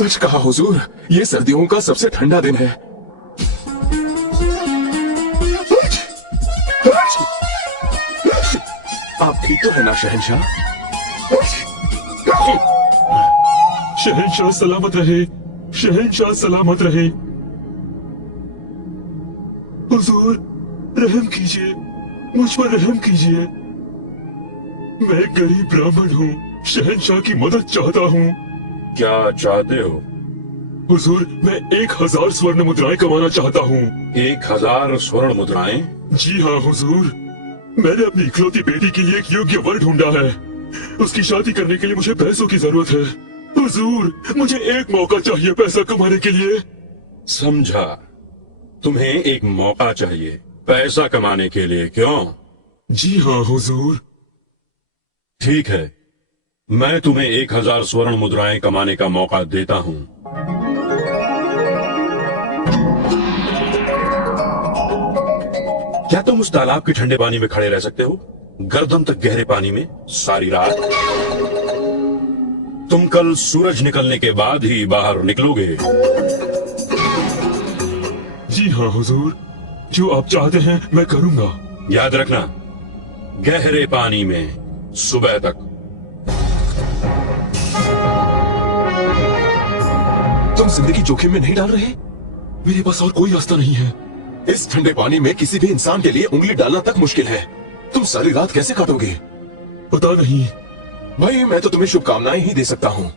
सच कहा हुजूर, ये सर्दियों का सबसे ठंडा दिन है। आप ठीक तो है ना शहंशाह? शहंशाह सलामत रहे, शहंशाह सलामत रहे। हुजूर रहम कीजिए, मुझ पर रहम कीजिए। मैं एक गरीब ब्राह्मण हूँ, शहंशाह की मदद चाहता हूँ। क्या चाहते हो? हुजूर मैं 1000 स्वर्ण मुद्राएं कमाना चाहता हूँ। 1000 स्वर्ण मुद्राएं? जी हाँ हुजूर, मैंने अपनी इकलौती बेटी के लिए एक योग्य वर ढूंढा है। उसकी शादी करने के लिए मुझे पैसों की जरूरत है। हुजूर मुझे एक मौका चाहिए पैसा कमाने के लिए। समझा, तुम्हें एक मौका चाहिए पैसा कमाने के लिए, क्यों? जी हाँ हुजूर। ठीक है, मैं तुम्हें 1000 स्वर्ण मुद्राएं कमाने का मौका देता हूँ। क्या तुम उस तालाब के ठंडे पानी में खड़े रह सकते हो, गर्दन तक गहरे पानी में सारी रात? तुम कल सूरज निकलने के बाद ही बाहर निकलोगे। जी हाँ हुजूर, जो आप चाहते हैं मैं करूंगा। याद रखना, गहरे पानी में सुबह तक। तुम जिंदगी जोखिम में नहीं डाल रहे? मेरे पास और कोई रास्ता नहीं है। इस ठंडे पानी में किसी भी इंसान के लिए उंगली डालना तक मुश्किल है। तुम सारी रात कैसे काटोगे? पता नहीं। भाई मैं तो तुम्हें शुभकामनाएं ही दे सकता हूँ।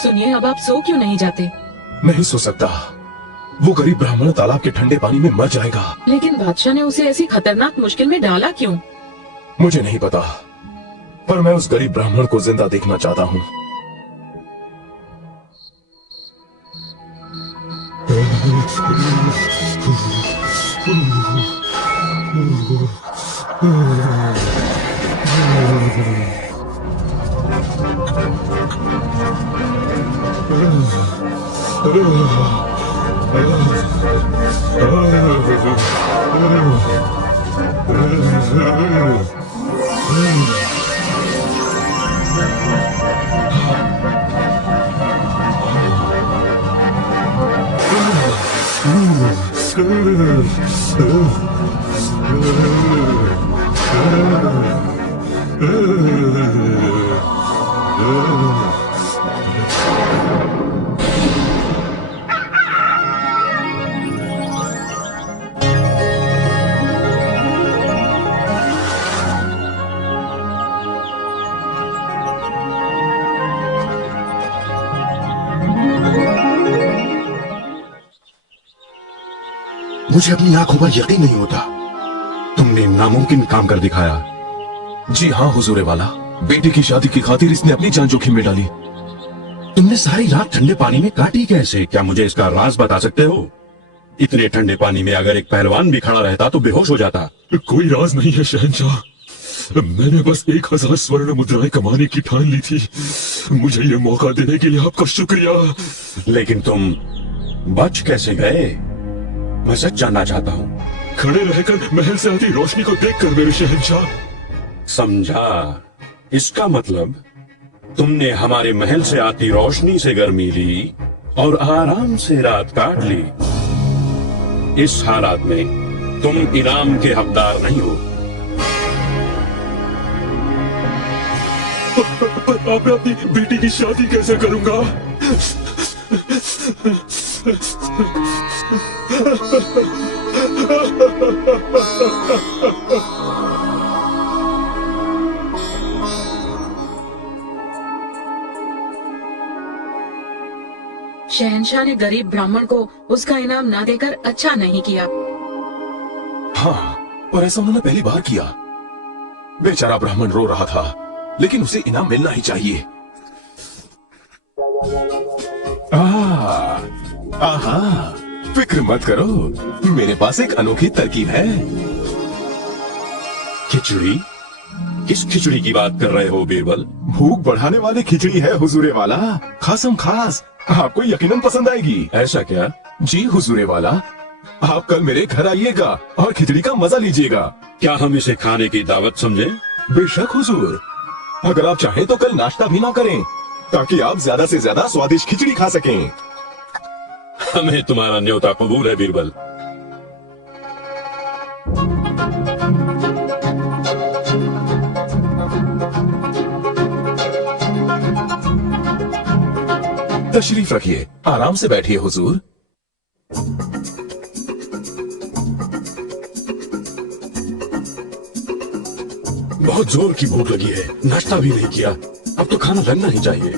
सुनिए, अब आप सो क्यों नहीं जाते? नहीं सो सकता। वो गरीब ब्राह्मण तालाब के ठंडे पानी में मर जाएगा। लेकिन बादशाह ने उसे ऐसी खतरनाक मुश्किल में डाला क्यों? मुझे नहीं पता, पर मैं उस गरीब ब्राह्मण को जिंदा देखना चाहता हूँ। मुझे अपनी आंखों पर यकीन नहीं होता। तुमने नामुमकिन काम कर दिखाया। जी हाँ हुजूर वाला, बेटी की शादी की खातिर इसने अपनी जान जोखिम में डाली। तुमने सारी रात ठंडे पानी में काटी कैसे? क्या मुझे इसका राज बता सकते हो? इतने ठंडे पानी में अगर एक पहलवान भी खड़ा रहता तो बेहोश हो जाता। कोई राज नहीं है शहंशाह, मैंने बस 1000 स्वर्ण मुद्राएं कमाने की ठान ली थी। मुझे ये मौका देने के लिए आपका शुक्रिया। लेकिन तुम बच कैसे गए? मैं सच जानना चाहता हूँ। खड़े रहकर महल से आती रोशनी को देखकर मेरे शहंशाह। समझा, इसका मतलब तुमने हमारे महल से आती रोशनी से गर्मी ली और आराम से रात काट ली। इस हालात में तुम इनाम के हकदार नहीं हो। पर अब मैं अपनी बेटी की शादी कैसे करूंगा? शहंशाह ने गरीब ब्राह्मण को उसका इनाम ना देकर अच्छा नहीं किया। हाँ, पर ऐसा उन्होंने पहली बार किया। बेचारा ब्राह्मण रो रहा था, लेकिन उसे इनाम मिलना ही चाहिए। आहा, फिक्र मत करो, मेरे पास एक अनोखी तरकीब है। खिचड़ी? किस खिचड़ी की बात कर रहे हो बीरबल? भूख बढ़ाने वाली खिचड़ी है हुजूरे वाला, खासम खास, आपको यकीनन पसंद आएगी। ऐसा क्या? जी हुजूरे वाला, आप कल मेरे घर आइएगा और खिचड़ी का मजा लीजिएगा। क्या हम इसे खाने की दावत समझें? बेशक हुजूर, अगर आप चाहें तो कल नाश्ता भी ना करें, ताकि आप ज्यादा से ज्यादा स्वादिष्ट खिचड़ी खा सकें। हमें तुम्हारा न्योता कबूल है बीरबल। तशरीफ रखिए, आराम से बैठिए हुजूर। बहुत जोर की भूख लगी है, नाश्ता भी नहीं किया, अब तो खाना लगना ही चाहिए।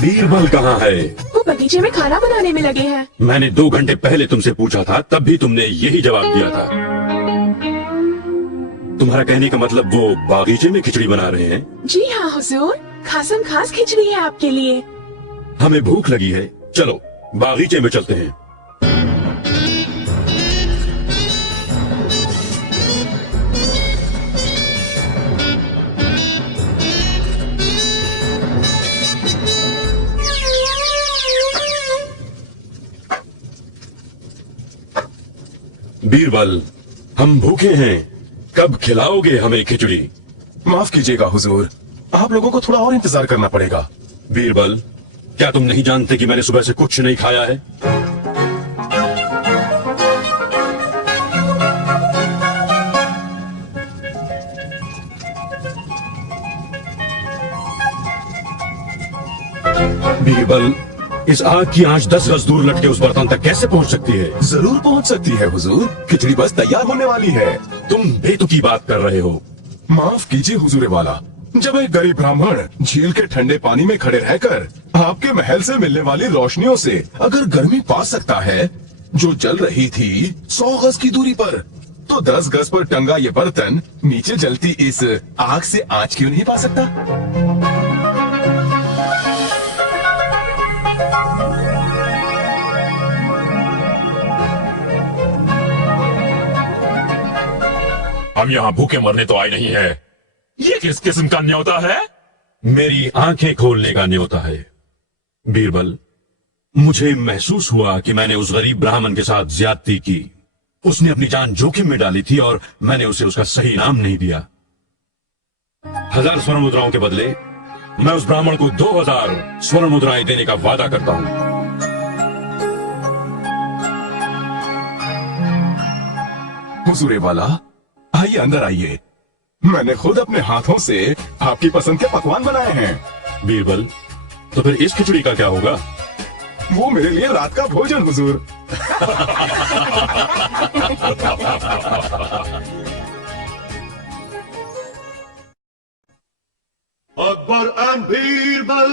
बीरबल कहाँ है? वो बगीचे में खाना बनाने में लगे हैं। मैंने 2 घंटे पहले तुमसे पूछा था, तब भी तुमने यही जवाब दिया था। तुम्हारा कहने का मतलब वो बागीचे में खिचड़ी बना रहे हैं? जी हाँ हुजूर, खासम खास खिचड़ी है आपके लिए। हमें भूख लगी है, चलो बागीचे में चलते हैं। बीरबल, हम भूखे हैं, कब खिलाओगे हमें खिचड़ी? माफ कीजिएगा हुजूर, आप लोगों को थोड़ा और इंतजार करना पड़ेगा। बीरबल, क्या तुम नहीं जानते कि मैंने सुबह से कुछ नहीं खाया है? बीरबल, इस आग की आंच 10 गज दूर लटके उस बर्तन तक कैसे पहुंच सकती है? जरूर पहुंच सकती है हुजूर, खिचड़ी बस तैयार होने वाली है। तुम बेतुकी बात कर रहे हो। माफ कीजिए हुजूरे वाला, जब एक गरीब ब्राह्मण झील के ठंडे पानी में खड़े रहकर आपके महल से मिलने वाली रोशनियों से अगर गर्मी पा सकता है जो जल रही थी 100 गज की दूरी पर, तो 10 गज पर टंगा ये बर्तन नीचे जलती इस आग से आंच क्यों नहीं पा सकता? हम यहाँ भूखे मरने तो आए नहीं है। ये किस किस्म का न्योता है? मेरी आंखें खोलने का न्योता है। बीरबल, मुझे महसूस हुआ कि मैंने उस गरीब ब्राह्मण के साथ ज्यादती की। उसने अपनी जान जोखिम में डाली थी और मैंने उसे उसका सही इनाम नहीं दिया। 1000 स्वर्ण मुद्राओं के बदले मैं उस ब्राह्मण को 2000 स्वर्ण मुद्राएं देने का वादा करता हूं। हुजूरे वाला, आइए अंदर आइए, मैंने खुद अपने हाथों से आपकी पसंद के पकवान बनाए हैं। बीरबल, तो फिर इस खिचड़ी का क्या होगा? वो मेरे लिए रात का भोजन हुजूर। Akbar and Birbal.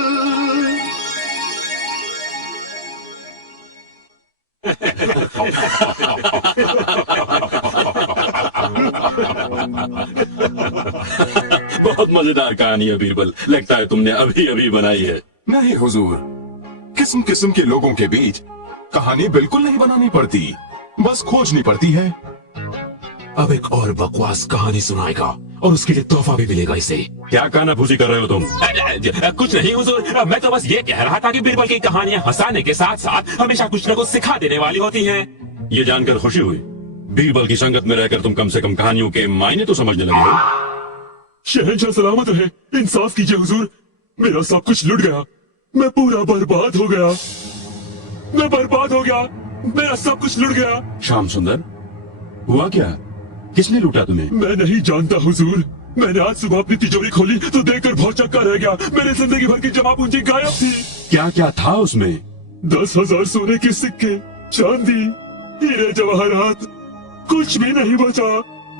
बहुत मजेदार कहानी है बीरबल, लगता है तुमने अभी अभी बनाई है। नहीं हुजूर, किस्म किस्म के लोगों के बीच कहानी बिल्कुल नहीं बनानी पड़ती, बस खोजनी पड़ती है। अब एक और बकवास कहानी सुनाएगा और उसके लिए तोहफा भी मिलेगा इसे। क्या कानाफूसी कर रहे हो तुम? कुछ नहीं हुजूर, मैं तो बस ये कह रहा था कि बीरबल की कहानियां हंसाने के साथ साथ हमेशा कुछ न कुछ सिखा देने वाली होती हैं। ये जानकर खुशी हुई। बीरबल की संगत में रहकर तुम कम से कम कहानियों के मायने तो समझने लगे हो। शहंशाह सलामत रहे। इंसाफ कीजिए हुजूर, मेरा सब कुछ लुट गया, मैं पूरा बर्बाद हो गया, मैं बर्बाद हो गया, मेरा सब कुछ लुट गया। श्याम सुंदर, हुआ क्या? किसने लूटा तुम्हें? मैं नहीं जानता हुजूर। मैंने आज सुबह अपनी तिजोरी खोली तो देखकर बहुत चक्का रह गया। मेरे जिंदगी भर की जमा पूंजी गायब थी। क्या क्या था उसमें? 10,000 सोने के सिक्के, चांदी, हीरे जवाहरात, कुछ भी नहीं बचा।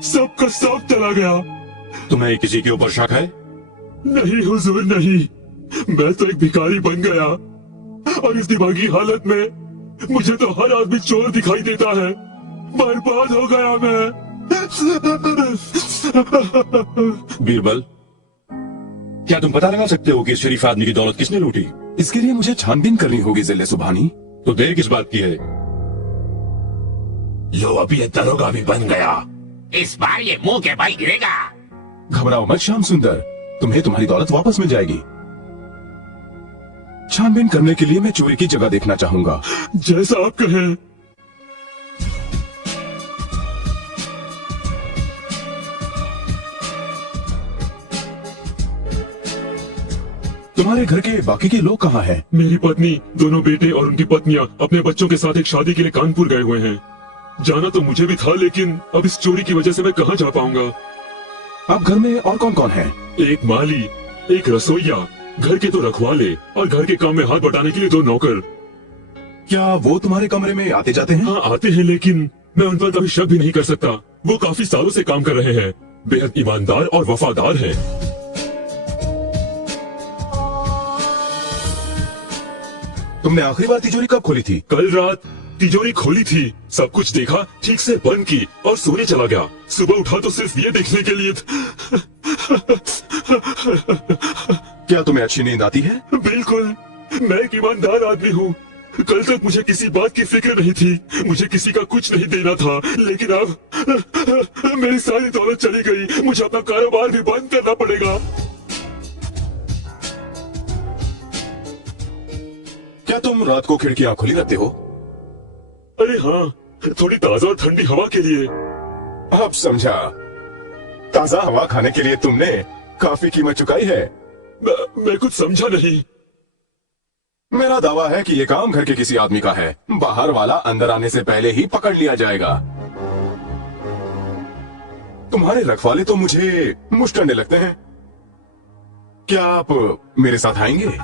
सब का सब चला गया। तुम्हें किसी के ऊपर शक है? नहीं हुजूर नहीं। मैं तो एक भिखारी बन गया और इस दिमागी हालत में मुझे तो हर आदमी चोर दिखाई देता है। बर्बाद हो गया मैं। बीरबल, क्या तुम पता लगा सकते हो कि इस शरीफ आदमी की दौलत किसने लूटी? इसके लिए मुझे छानबीन करनी होगी जिले सुभानी। तो देर किस बात की है? लो अभी ये दरोगा भी बन गया। इस बार ये मुंह के बल गिरेगा। घबराओ मत श्याम सुंदर, तुम्हें तुम्हारी दौलत वापस मिल जाएगी। छानबीन करने के लिए मैं चोरी की जगह देखना चाहूंगा। जैसा आप कहें। तुम्हारे घर के बाकी के लोग कहाँ हैं? मेरी पत्नी, दोनों बेटे और उनकी पत्नियां अपने बच्चों के साथ एक शादी के लिए कानपुर गए हुए हैं। जाना तो मुझे भी था, लेकिन अब इस चोरी की वजह से मैं कहाँ जा पाऊंगा। अब घर में और कौन कौन है? एक माली, एक रसोइया, घर के 2 रखवाले और घर के काम में हाथ बटाने के लिए 2 नौकर। क्या वो तुम्हारे कमरे में आते जाते हैं? हाँ आते हैं, लेकिन मैं उन पर कभी शक भी नहीं कर सकता। वो काफी सालों से काम कर रहे हैं, बेहद ईमानदार और वफादार हैं। तुमने आखिरी बार तिजोरी कब खोली थी? कल रात तिजोरी खोली थी, सब कुछ देखा, ठीक से बंद की और सोने चला गया। सुबह उठा तो सिर्फ ये देखने के लिए क्या तुम्हें अच्छी नींद आती है? बिल्कुल, मैं एक ईमानदार आदमी हूँ। कल तक मुझे किसी बात की फिक्र नहीं थी, मुझे किसी का कुछ नहीं देना था, लेकिन अब मेरी सारी दौलत चली गई। मुझे अपना कारोबार भी बंद करना पड़ेगा। क्या तुम रात को खिड़कियां खुली रखते हो? अरे हाँ, थोड़ी ताजा और ठंडी हवा के लिए। अब समझा, ताजा हवा खाने के लिए तुमने काफी कीमत चुकाई है। मैं कुछ समझा नहीं। मेरा दावा है कि ये काम घर के किसी आदमी का है। बाहर वाला अंदर आने से पहले ही पकड़ लिया जाएगा। तुम्हारे रखवाले तो मुझे मुश्तंडे लगते हैं। क्या आप मेरे साथ आएंगे?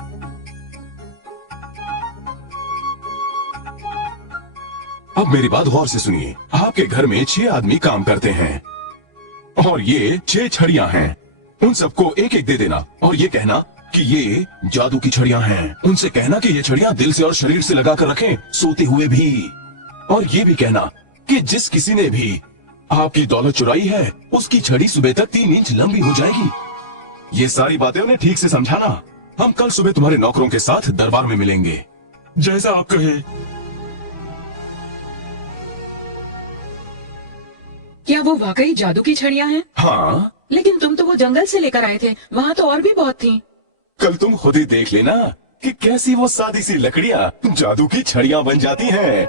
अब मेरी बात गौर से सुनिए। आपके घर में 6 आदमी काम करते हैं और ये 6 छड़ियां हैं। उन सबको एक एक दे देना और ये कहना कि ये जादू की छड़ियां हैं। उनसे कहना कि ये छड़ियां दिल से और शरीर से लगा कर रखें, सोते हुए भी। और ये भी कहना कि जिस किसी ने भी आपकी दौलत चुराई है, उसकी छड़ी सुबह तक 3 इंच लंबी हो जाएगी। ये सारी बातें उन्हें ठीक से समझाना। हम कल सुबह तुम्हारे नौकरों के साथ दरबार में मिलेंगे। जैसा आप कहें। क्या वो वाकई जादू की छड़ियां हैं? हाँ, लेकिन तुम तो वो जंगल से लेकर आए थे, वहाँ तो और भी बहुत थी। कल तुम खुद ही देख लेना कि कैसी वो सादी सी लकड़ियां जादू की छड़ियां बन जाती हैं।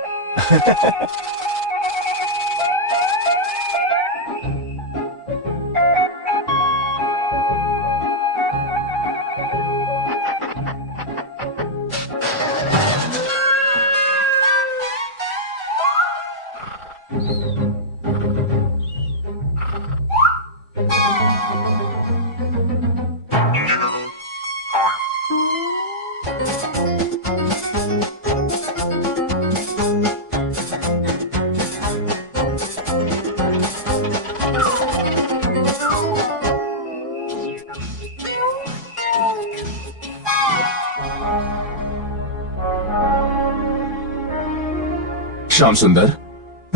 श्याम सुंदर,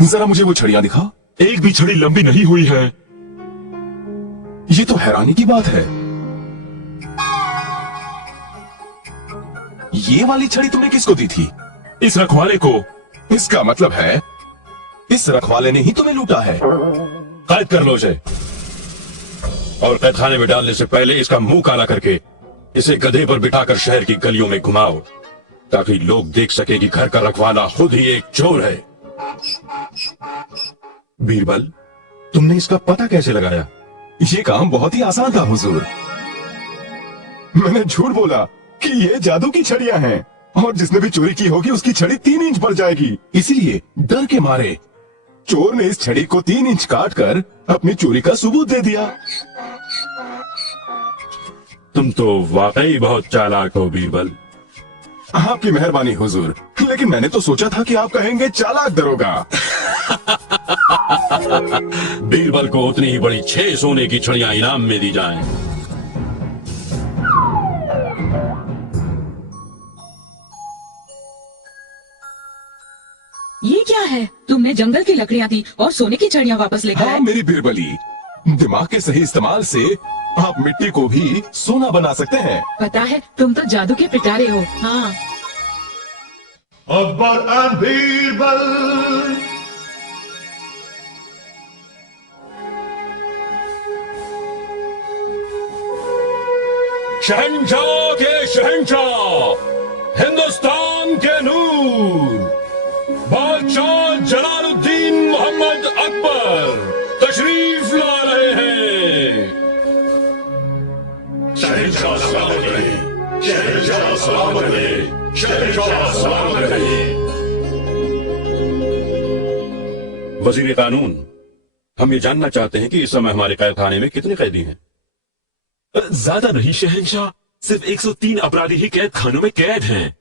जरा मुझे वो छड़ियां दिखा। एक भी छड़ी लंबी नहीं हुई है। ये तो हैरानी की बात है। ये वाली छड़ी तुमने किसको दी थी? इस रखवाले को। इसका मतलब है इस रखवाले ने ही तुम्हें लूटा है। कैद कर लो इसे और कैद खाने में डालने से पहले इसका मुंह काला करके इसे गधे पर बिठाकर शहर की गलियों में घुमाओ, ताकि लोग देख सके कि घर का रखवाला खुद ही एक चोर है। बीरबल, तुमने इसका पता कैसे लगाया? ये काम बहुत ही आसान था हुजूर। मैंने झूठ बोला कि ये जादू की छड़ियां हैं और जिसने भी चोरी की होगी उसकी छड़ी 3 इंच बढ़ जाएगी। इसीलिए डर के मारे चोर ने इस छड़ी को 3 इंच काट कर अपनी चोरी का सबूत दे दिया। तुम तो वाकई बहुत चालाक हो बीरबल। आपकी मेहरबानी हुजूर, लेकिन मैंने तो सोचा था कि आप कहेंगे चालाक दरोगा। बीरबल को उतनी ही बड़ी 6 सोने की छड़ियां इनाम में दी जाएं। ये क्या है? तुमने जंगल की लकड़ियाँ दी और सोने की छड़ियाँ वापस लेकर हाँ आए। मेरी बीरबली, दिमाग के सही इस्तेमाल से आप मिट्टी को भी सोना बना सकते हैं। पता है, तुम तो जादू के पिटारे हो। हाँ, अकबर एंड बीरबल। शहंशाह के शहंशाह, हिंदुस्तान के नूर, बादशाह जलालुद्दीन मोहम्मद अकबर तशरीफ ला रहे हैं। शहंशाह सलामत रहे, शहंशाह सलामत रहे, शहंशाह सलामत रहे। वजीर कानून, हम ये जानना चाहते हैं कि इस समय हमारे कैद खाने में कितने कैदी हैं? ज्यादा नहीं शहंशाह, सिर्फ 103 अपराधी ही कैद खानों में कैद हैं।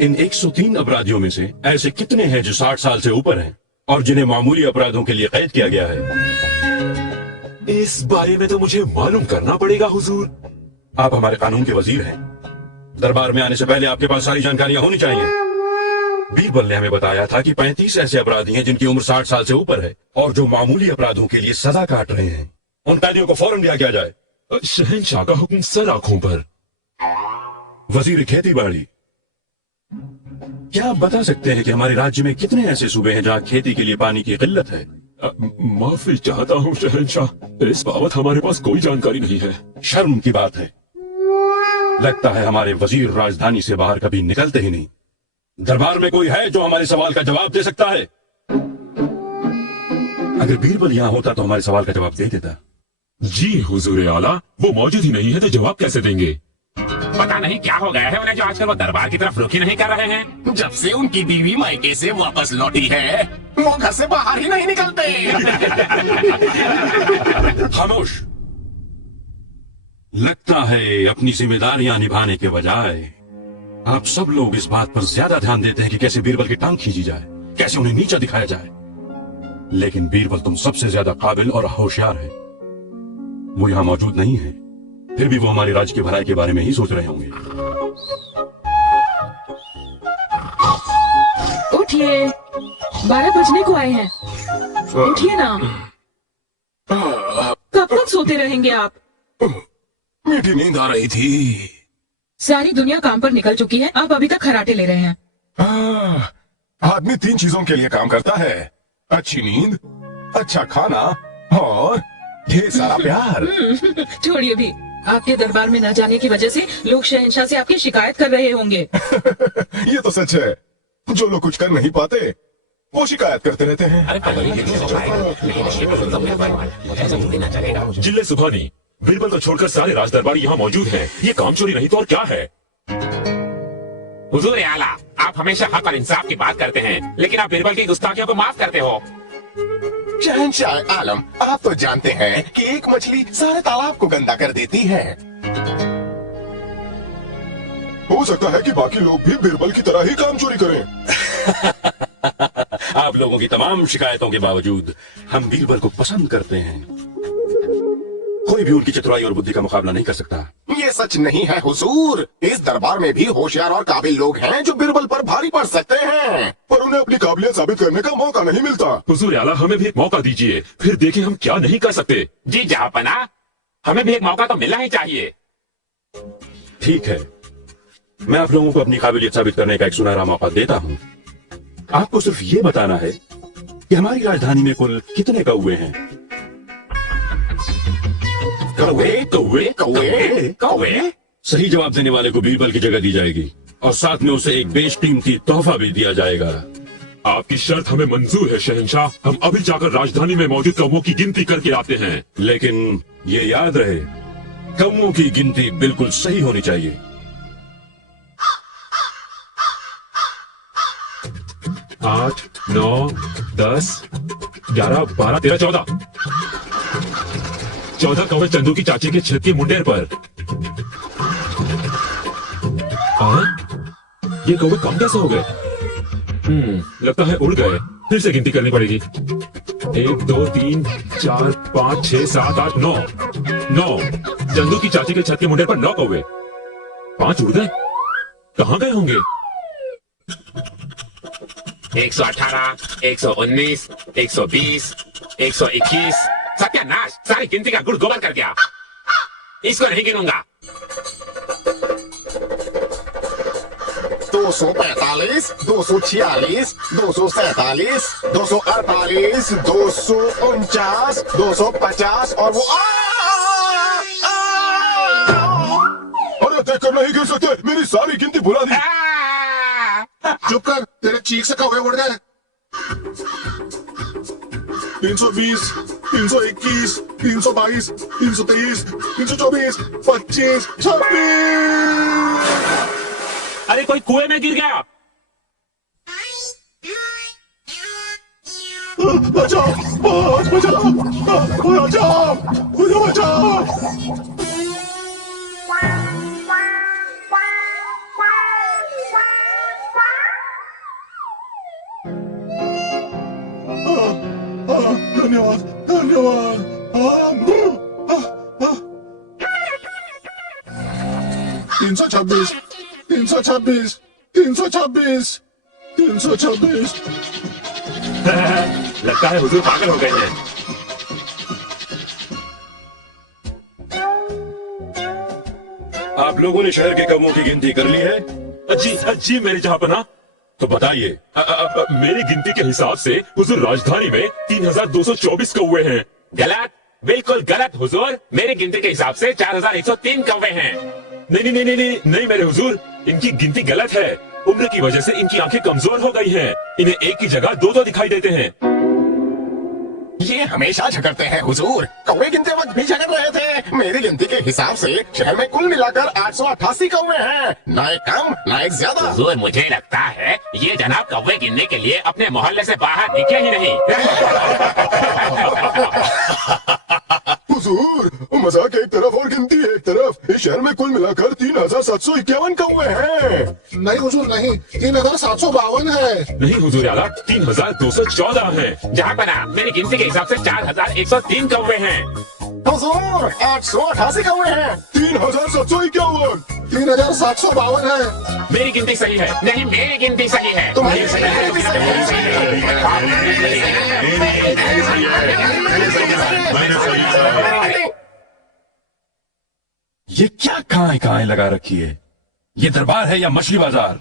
इन 103 अपराधियों में से ऐसे कितने हैं जो 60 साल से ऊपर हैं और जिन्हें मामूली अपराधों के लिए कैद किया गया है? इस बारे में तो मुझे मालूम करना पड़ेगा हुजूर। आप हमारे कानून के वजीर हैं। दरबार में आने से पहले आपके पास सारी जानकारियां होनी चाहिए। बीरबल ने हमें बताया था कि 35 ऐसे अपराधी हैं जिनकी उम्र 60 साल से ऊपर है और जो मामूली अपराधों के लिए सजा काट रहे हैं। उन कैदियों को फौरन दिया किया जाए। शहंशाह का हुक्म सर आंखों पर। वजीर खेती बाड़ी, क्या आप बता सकते हैं कि हमारे राज्य में कितने ऐसे सूबे हैं जहां खेती के लिए पानी की किल्लत है? माफी चाहता हूँ शहंशाह, इस बाबत हमारे पास कोई जानकारी नहीं है। शर्म की बात है। लगता है हमारे वजीर राजधानी से बाहर कभी निकलते ही नहीं। दरबार में कोई है जो हमारे सवाल का जवाब दे सकता है? अगर बीरबल यहाँ होता तो हमारे सवाल का जवाब दे देता। जी हुजूर आला, वो मौजूद ही नहीं है तो जवाब कैसे देंगे? पता नहीं क्या हो गया है उन्हें जो आजकल वो दरबार की तरफ रुख ही नहीं कर रहे हैं। जब से उनकी बीवी मायके से वापस लौटी है, वो घर से बाहर ही नहीं निकलते। खामोश। लगता है अपनी जिम्मेदारियां निभाने के बजाय आप सब लोग इस बात पर ज्यादा ध्यान देते हैं कि कैसे बीरबल की टांग खींची जाए, कैसे उन्हें नीचा दिखाया जाए। लेकिन बीरबल तुम सबसे ज्यादा काबिल और होशियार है। वो यहाँ मौजूद नहीं है, फिर भी वो हमारे राज्य की भलाई के बारे में ही सोच रहे होंगे। उठिए, 12 बजने को आए हैं। उठिए ना, कब तक सोते रहेंगे आप? मीठी नींद आ रही थी। सारी दुनिया काम पर निकल चुकी है, आप अभी तक खर्राटे ले रहे हैं। आदमी 3 चीजों के लिए काम करता है: अच्छी नींद, अच्छा खाना और ढेर सारा प्यार। छोड़िए भी, आपके दरबार में न जाने की वजह से लोग शहंशाह से आपकी शिकायत कर रहे होंगे। ये तो सच है। जो लोग कुछ कर नहीं पाते वो शिकायत करते रहते हैं। जिले सुभानी, बीरबल को छोड़कर सारे राज दरबारी यहाँ मौजूद हैं। ये काम चोरी नहीं तो और क्या है? हुजूर आला, आप हमेशा हक और इंसाफ की बात करते हैं, लेकिन आप बीरबल की गुस्ताखियों को माफ करते हो। शहंशाह आलम, आप तो जानते हैं कि एक मछली सारे तालाब को गंदा कर देती है। हो सकता है कि बाकी लोग भी बीरबल की तरह ही काम चोरी करें। आप लोगों की तमाम शिकायतों के बावजूद हम बीरबल को पसंद करते हैं। कोई भी उनकी चतुराई और बुद्धि का मुकाबला नहीं कर सकता। ये सच नहीं है हुजूर। इस दरबार में भी होशियार और काबिल लोग हैं जो बीरबल पर भारी पड़ सकते हैं, पर उन्हें अपनी काबिलियत साबित करने का मौका नहीं मिलता। हुजूर आला, हमें भी एक मौका दीजिए, फिर देखें हम क्या नहीं कर सकते। जी जहांपना, हमें भी एक मौका तो मिलना ही चाहिए। ठीक है, मैं आप लोगों को अपनी काबिलियत साबित करने का एक सुनहरा मौका देता हूँ। आपको सिर्फ ये बताना है कि हमारी राजधानी में कुल कितने कौवे हैं। कौवे कौवे कौवे कौवे। सही जवाब देने वाले को बीरबल की जगह दी जाएगी और साथ में उसे एक बेशकीमती तोहफा भी दिया जाएगा। आपकी शर्त हमें मंजूर है शहंशाह। हम अभी जाकर राजधानी में मौजूद कौवों की गिनती करके आते हैं। लेकिन ये याद रहे, कौवों की गिनती बिल्कुल सही होनी चाहिए। 8, 9, 10, 11, 12, 13, 14 कौवे चंदू की चाची के छत के मुंडेर पर। ये कौवे कम कैसे हो गए? लगता है उड़ गए। फिर से गिनती करनी पड़ेगी। 1, 2, 3, 4, 5, 6, 7, 8, 9 चंदू की चाची के छत के मुंडेर पर 9 कौवे। 5 उड़ गए। कहाँ गए होंगे? 118, 119, 120, 121। सत्यानाश, सारी गिनती का गुड़ गोबर कर गया। इसको नहीं गिनूंगा। 245, 246, 247, 248, 249, 250 और वो अरे देखकर नहीं गिन सकते, मेरी सारी गिनती भुला दी। चुप कर, तेरे चीख से कौवे उड़ गए। 320, 321, 322, 323, 324, 25, 26। अरे कोई कुएं में गिर गया। बचाओ, बचाओ, बचाओ, मुझे बचाओ। धन्यवाद, धन्यवाद। 326, 326, 326, 326। लगता है हुजूर पागल हो गए हैं। आप लोगों ने शहर के कौवों की गिनती कर ली है? जी मेरे जहांपना। तो बताइए। मेरी गिनती के हिसाब से हुजूर राजधानी में 3224 कौवे हैं। गलत, बिल्कुल गलत हुजूर। मेरी गिनती के हिसाब से 4103 कौवे हैं। नहीं मेरे हुजूर, इनकी गिनती गलत है। उम्र की वजह से इनकी आंखें कमजोर हो गई हैं। इन्हें एक की जगह दो दिखाई देते हैं। ये हमेशा झगड़ते हैं हुजूर। कौवे गिनते वक्त भी झगड़ रहे थे। मेरी गिनती के हिसाब से शहर में कुल मिलाकर 888 कौवे हैं। ना एक कम ना एक ज्यादा। हुजूर मुझे लगता है ये जनाब कौवे गिनने के लिए अपने मोहल्ले से बाहर निकले ही नहीं। हुजूर, मजाक एक तरफ और गिनती एक तरफ। इस शहर में कुल मिलाकर 3751 कौवे हैं। नहीं हुजूर नहीं, 3752 है। नहीं हुजूर आला, 3214 है। जहाँ बना, मेरी गिनती के हिसाब से 4103 कौवे हैं। हुजूर 888 कौवे हैं। 3751। 3752 है। मेरी गिनती सही है। नहीं, मेरी गिनती सही है। तुम्हारी सही है, मेरी सही है। ये क्या कहां लगा रखी है? ये दरबार है या मछली बाजार?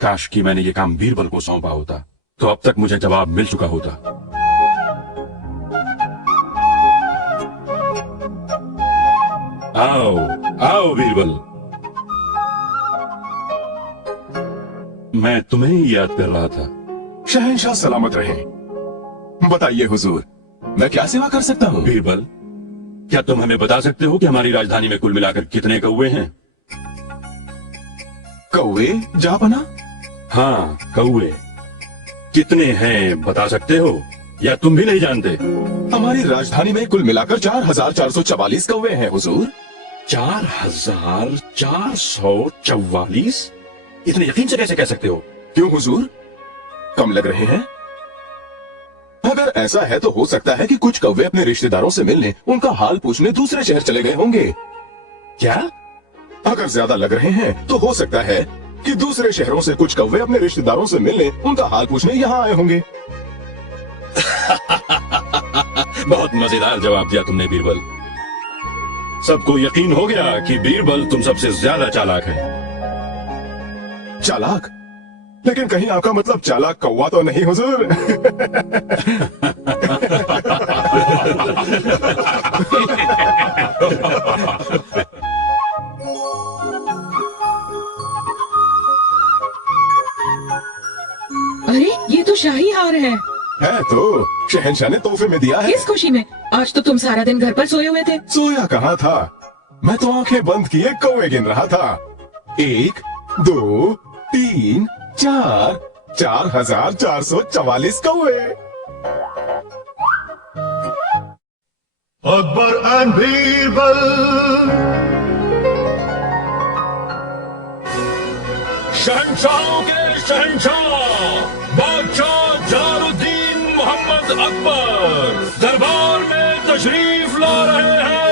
काश कि मैंने ये काम बीरबल को सौंपा होता, तो अब तक मुझे जवाब मिल चुका होता। आओ आओ बीरबल, मैं तुम्हें ही याद कर रहा था। शहंशाह सलामत रहे। बताइए हुजूर, मैं क्या सेवा कर सकता हूँ? बीरबल, क्या तुम हमें बता सकते हो कि हमारी राजधानी में कुल मिलाकर कितने कौवे हैं? कौवे जहांपना? हाँ, कौवे कितने हैं बता सकते हो या तुम भी नहीं जानते? हमारी राजधानी में कुल मिलाकर 4444 कौवे हैं हुजूर। 4444? इतने यकीन से कैसे कह सकते हो? क्यों हुजूर, कम लग रहे हैं? अगर ऐसा है तो हो सकता है कि कुछ कौवे अपने रिश्तेदारों से मिलने, उनका हाल पूछने दूसरे शहर चले गए होंगे। क्या? अगर ज्यादा लग रहे हैं तो हो सकता है कि दूसरे शहरों से कुछ कौवे अपने रिश्तेदारों से मिलने, उनका हाल पूछने यहाँ आए होंगे। बहुत मजेदार जवाब दिया तुमने बीरबल। सबको यकीन हो गया कि बीरबल तुम सबसे ज्यादा चालाक है। चालाक? लेकिन कहीं आपका मतलब चालाक कौवा तो नहीं हुजूर? अरे ये तो शाही हार है। तो शहंशाह ने तोहफे में दिया है। किस खुशी में? आज तो तुम सारा दिन घर पर सोए हुए थे। सोया कहाँ था, मैं तो आंखें बंद किए कौवे गिन रहा था। 1, 2, 3, 4, 4444 कौवे। Akbar and Birbal. शहंशाहों के शहंशाह बादशाह जलालुद्दीन मोहम्मद अकबर दरबार में तशरीफ ला रहे हैं।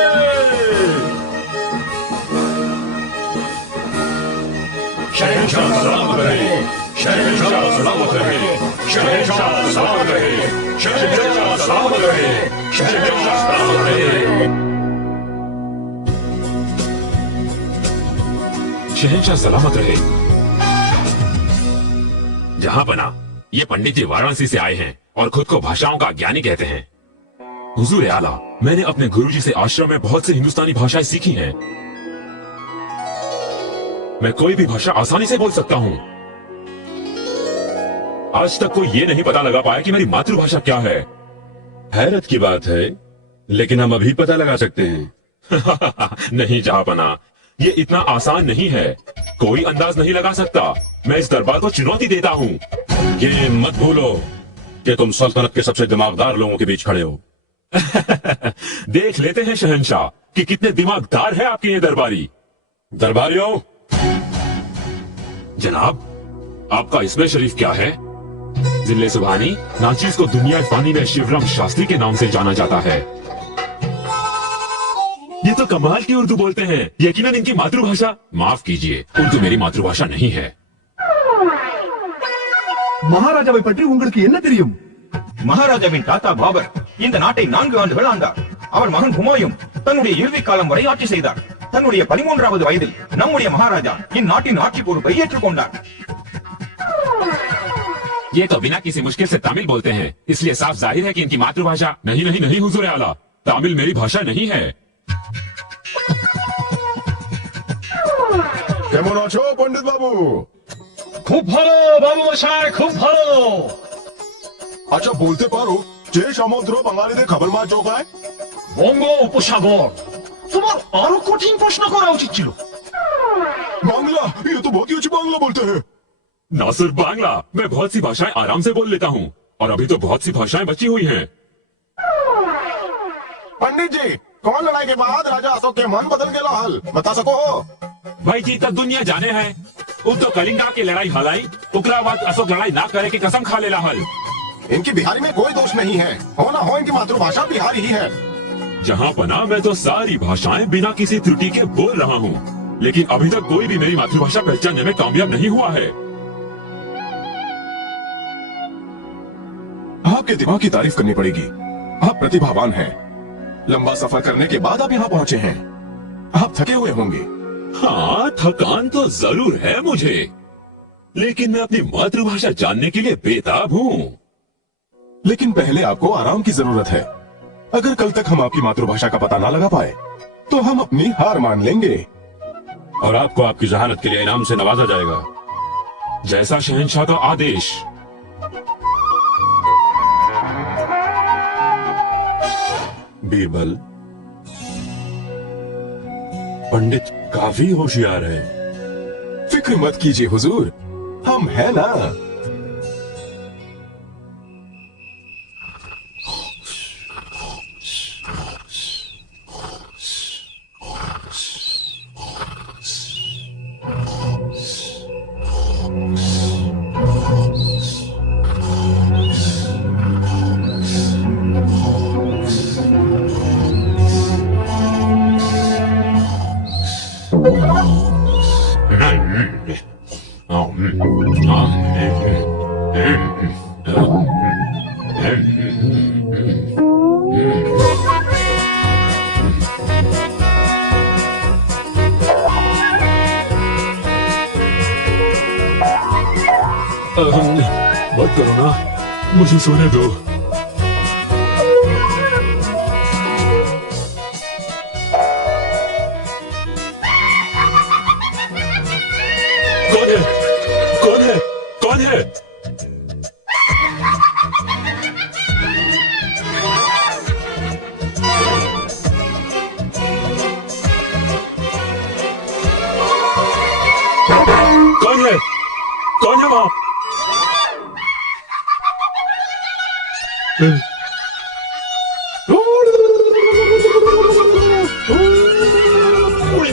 शहंशाह सलामत रहे, शहंशाह सलामत रहे, शहंशाह सलामत रहे, शहंशाह सलामत रहे, शहंशाह सलामत रहे। शहंशाह सलामत रहे। जहां बना, ये पंडित जी वाराणसी से आए हैं और खुद को भाषाओं का ज्ञानी कहते हैं। हुजूर आला, मैंने अपने गुरुजी से आश्रम में बहुत सी हिंदुस्तानी भाषाएं सीखी हैं। मैं कोई भी भाषा आसानी से बोल सकता हूं। आज तक कोई ये नहीं पता लगा पाया कि मेरी मातृभाषा क्या है। हैरत की बात है, लेकिन हम अभी पता लगा सकते हैं। नहीं जहांपना, ये इतना आसान नहीं है। कोई अंदाज नहीं लगा सकता। मैं इस दरबार को चुनौती देता हूँ। ये मत भूलो कि तुम सल्तनत के सबसे दिमागदार लोगों के बीच खड़े हो। देख लेते हैं शहंशाह कि कितने दिमागदार है आपके ये दरबारी। दरबारियों, जनाब, आपका इसमें शरीफ क्या है? जिले सुभानी नाचीज को दुनिया फानी में शिवराम शास्त्री के नाम से जाना जाता है। ये तो कमाल की उर्दू बोलते हैं। यकीनन इनकी मातृभाषा, माफ कीजिए, उर्दू मेरी मातृभाषा नहीं है। மகாராஜாவை பற்றி உங்களுக்கு என்ன தெரியும்? மகாராஜாவின் தாத்தா பாபர் இந்த நாட்டை 4 ஆண்டுகள் ஆண்டார். அவர் மகன் ஹுமாயூன் தன்னுடைய இறுதி காலம் வரை ஆட்சி செய்தார். தன்னுடைய 13வது வயதில் நம்முடைய மகாராஜா இந்நாட்டின் ஆட்சி பொறுப்பை ஏற்றுக்கொண்டார். ये तो बिना किसी मुश्किल से तमिल बोलते हैं, इसलिए साफ जाहिर है कि इनकी मातृभाषा नहीं नहीं नहीं हुजूर आला, तमिल मेरी भाषा नहीं है। কেমন আছো পণ্ডিত বাবু? খুব ভালো বাবু মশাই, খুব ভালো। আচ্ছা বলতে পারো যে সমুদ্র বাঙালিদের খাবার মাছ জোগায়? বঙ্গ উপসাগর। তোমার আরো কঠিন প্রশ্ন করা উচিত ছিল। बांग्ला, ये तो बहुत ही अच्छी बांग्ला बोलते हैं। ना सिर्फ बांग्ला, मैं बहुत सी भाषाएं आराम से बोल लेता हूँ और अभी तो बहुत सी भाषाएं बची हुई हैं। पंडित जी, कौन लड़ाई के बाद राजा अशोक के मन बदल गया हल बता सको हो? भाई जी, तक दुनिया जाने हैं। उब तो कलिंगा की लड़ाई हलाई, उकरा बाद अशोक लड़ाई ना करे की कसम खा लेला हल। इनकी बिहारी में कोई दोष नहीं है। हो ना हो, इनकी मातृभाषा बिहारी ही है। जहाँ पना मैं तो सारी भाषाएं बिना किसी त्रुटि के बोल रहा हूँ, लेकिन अभी तक कोई भी मेरी मातृभाषा पहचानने में कामयाब नहीं हुआ है। आपके दिमाग की तारीफ करनी पड़ेगी। आप प्रतिभावान हैं। लंबा सफर करने के बाद आप यहाँ पहुँचे हैं। आप थके हुए होंगे। हाँ, थकान तो जरूर है मुझे, लेकिन मैं अपनी मातृभाषा जानने के लिए बेताब हूँ। लेकिन पहले आपको आराम की जरूरत है। अगर कल तक हम आपकी मातृभाषा का पता ना लगा पाए तो हम अपनी हार मान लेंगे और आपको आपकी जहानत के लिए इनाम से नवाजा जाएगा, जैसा शहंशाह का आदेश। बीरबल, पंडित काफी होशियार है। फिक्र मत कीजिए हुजूर, हम हैं ना। मत करो ना, मुझे सोने दो। कौन है? कौन है? कौन है? कौन है? कौन है वहां? 우리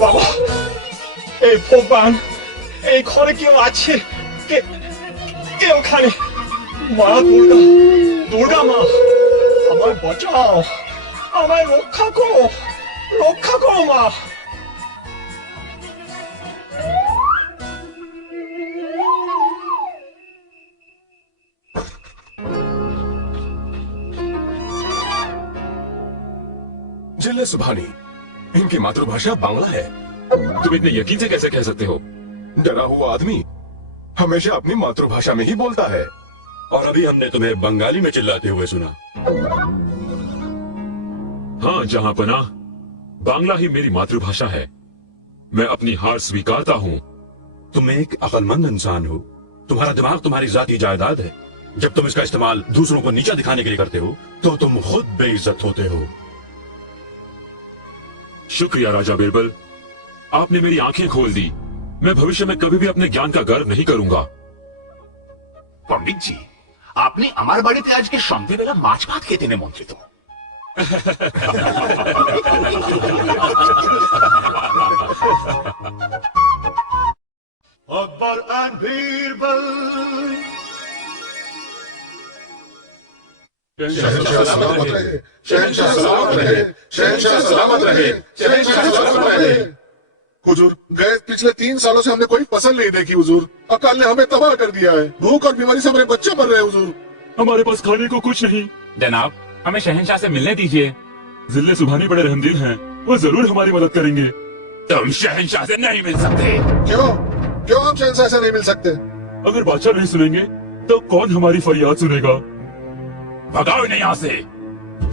বাবা এই ভগবান এই ঘরে কেউ আছে কেউ খানে মা দুর্গা দুর্গা মা আমায় বাঁচাও আমায় রক্ষা করো মা जिले सुभानी, इनकी मातृभाषा बांग्ला है। तुम इतने यकीन से कैसे कह सकते हो? डरा हुआ आदमी हमेशा अपनी मातृभाषा में ही बोलता है। और अभी हमने तुम्हें बंगाली में चिल्लाते हुए सुना। हाँ जहां पना, बांग्ला ही मेरी मातृभाषा है। मैं अपनी हार स्वीकारता हूँ। तुम एक अक्लमंद इंसान हो। तुम्हारा दिमाग तुम्हारी जाती जायदाद है। जब तुम इसका इस्तेमाल दूसरों को नीचा दिखाने के लिए करते हो तो तुम खुद बेइज्जत होते हो। शुक्रिया राजा बीरबल, आपने मेरी आंखें खोल दी। मैं भविष्य में कभी भी अपने ज्ञान का गर्व नहीं करूंगा। पंडित जी, আপনি আমার বাড়িতে আজকে সন্ধ্যাবেলা মাছ ভাত খেতে নিমন্ত্রিত। আকবর and बीरबल। शहंशाह सलामत रहे, शहंशाह सलामत रहे, शहंशाह सलामत रहे, शहंशाह सलामत रहे। हुजूर, गए पिछले 3 सालों से हमने कोई फसल नहीं देखी हुजूर। अकाल ने हमें तबाह कर दिया है। भूख और बीमारी से हमारे बच्चे मर रहे हैं हुजूर। हमारे पास खाने को कुछ नहीं। जनाब, हमें शहंशाह से मिलने दीजिए। जिले सुभानी बड़े रहमदिल हैं, वो जरूर हमारी मदद करेंगे। तुम शहंशाह से नहीं मिल सकते। क्यों हम शहंशाह से नहीं मिल सकते? अगर बादशाह नहीं सुनेंगे तो कौन हमारी फरियाद सुनेगा? भगाओ इन्हें यहाँ से।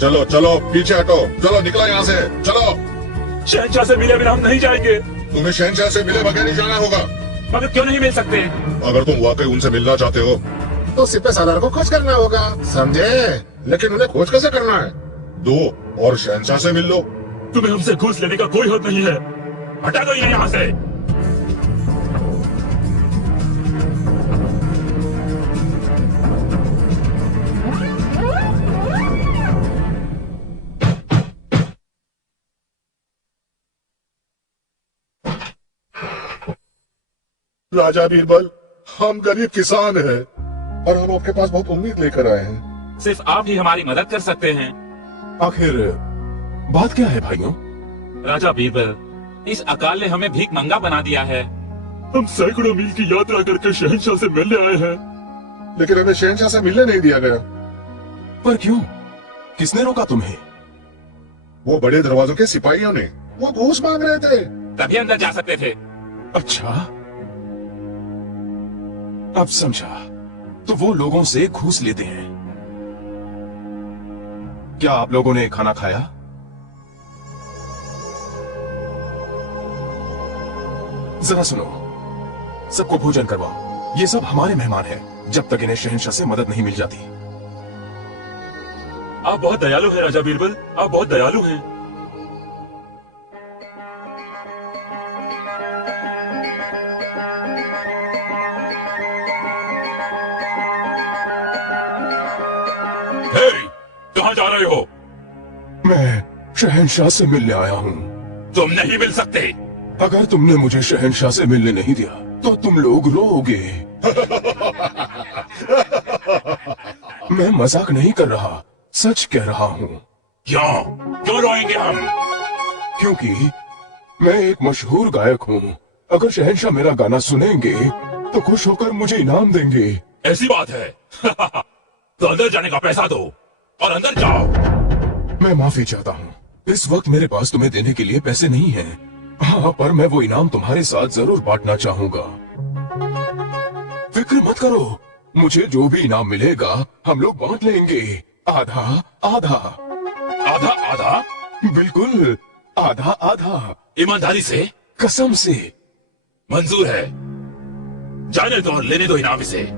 चलो चलो पीछे हटो, चलो निकलो यहाँ से, चलो। शहंशाह से मिले बिना हम नहीं जाएंगे। तुम्हें शहंशाह से मिले बगैर नहीं जाना होगा। मगर क्यों नहीं मिल सकते? अगर तुम वाकई उनसे मिलना चाहते हो तो सिपह सालार को खोज करना होगा, समझे? लेकिन उन्हें खोज कैसे करना है? दो और शहंशाह से मिल लो। तुम्हें हमसे घूस लेने का कोई हक नहीं है। हटा दो इन्हें यहाँ से। राजा बीरबल, हम गरीब किसान हैं और हम आपके पास बहुत उम्मीद लेकर आए हैं। सिर्फ आप ही हमारी मदद कर सकते हैं। आखिर बात क्या है भाइयों? राजा बीरबल, इस अकाल ने हमें भीख मंगा बना दिया है। हम सैकड़ों मील की यात्रा करके शहंशाह से मिलने आए हैं, लेकिन हमें शहंशाह से मिलने नहीं दिया गया। पर क्यों? किसने रोका तुम्हें? वो बड़े दरवाजों के सिपाहियों ने। वो घूस मांग रहे थे। तभी अंदर जा सकते थे। अच्छा, अब समझा। तो वो लोगों से घूस लेते हैं। क्या आप लोगों ने खाना खाया? जरा सुनो, सबको भोजन करवाओ। ये सब हमारे मेहमान हैं, जब तक इन्हें शहंशाह से मदद नहीं मिल जाती। आप बहुत दयालु हैं राजा बीरबल, आप बहुत दयालु हैं। कहाँ जा रहे हो? मैं शहंशाह से मिलने आया हूँ। तुम नहीं मिल सकते। अगर तुमने मुझे शहंशाह से मिलने नहीं दिया तो तुम लोग रोओगे। मैं मजाक नहीं कर रहा, सच कह रहा हूँ। क्यों रोएंगे हम? क्योंकि मैं एक मशहूर गायक हूँ। अगर शहंशाह मेरा गाना सुनेंगे तो खुश होकर मुझे इनाम देंगे। ऐसी बात है? तो अंदर जाने का पैसा दो और अंदर जाओ। मैं माफी चाहता हूँ, इस वक्त मेरे पास तुम्हें देने के लिए पैसे नहीं हैं। हाँ, पर मैं वो इनाम तुम्हारे साथ जरूर बांटना चाहूंगा। फिक्र मत करो, मुझे जो भी इनाम मिलेगा हम लोग बांट लेंगे। आधा आधा। आधा आधा? बिल्कुल, आधा आधा। ईमानदारी से? कसम से। मंजूर है। जाने दो और लेने दो इनाम से।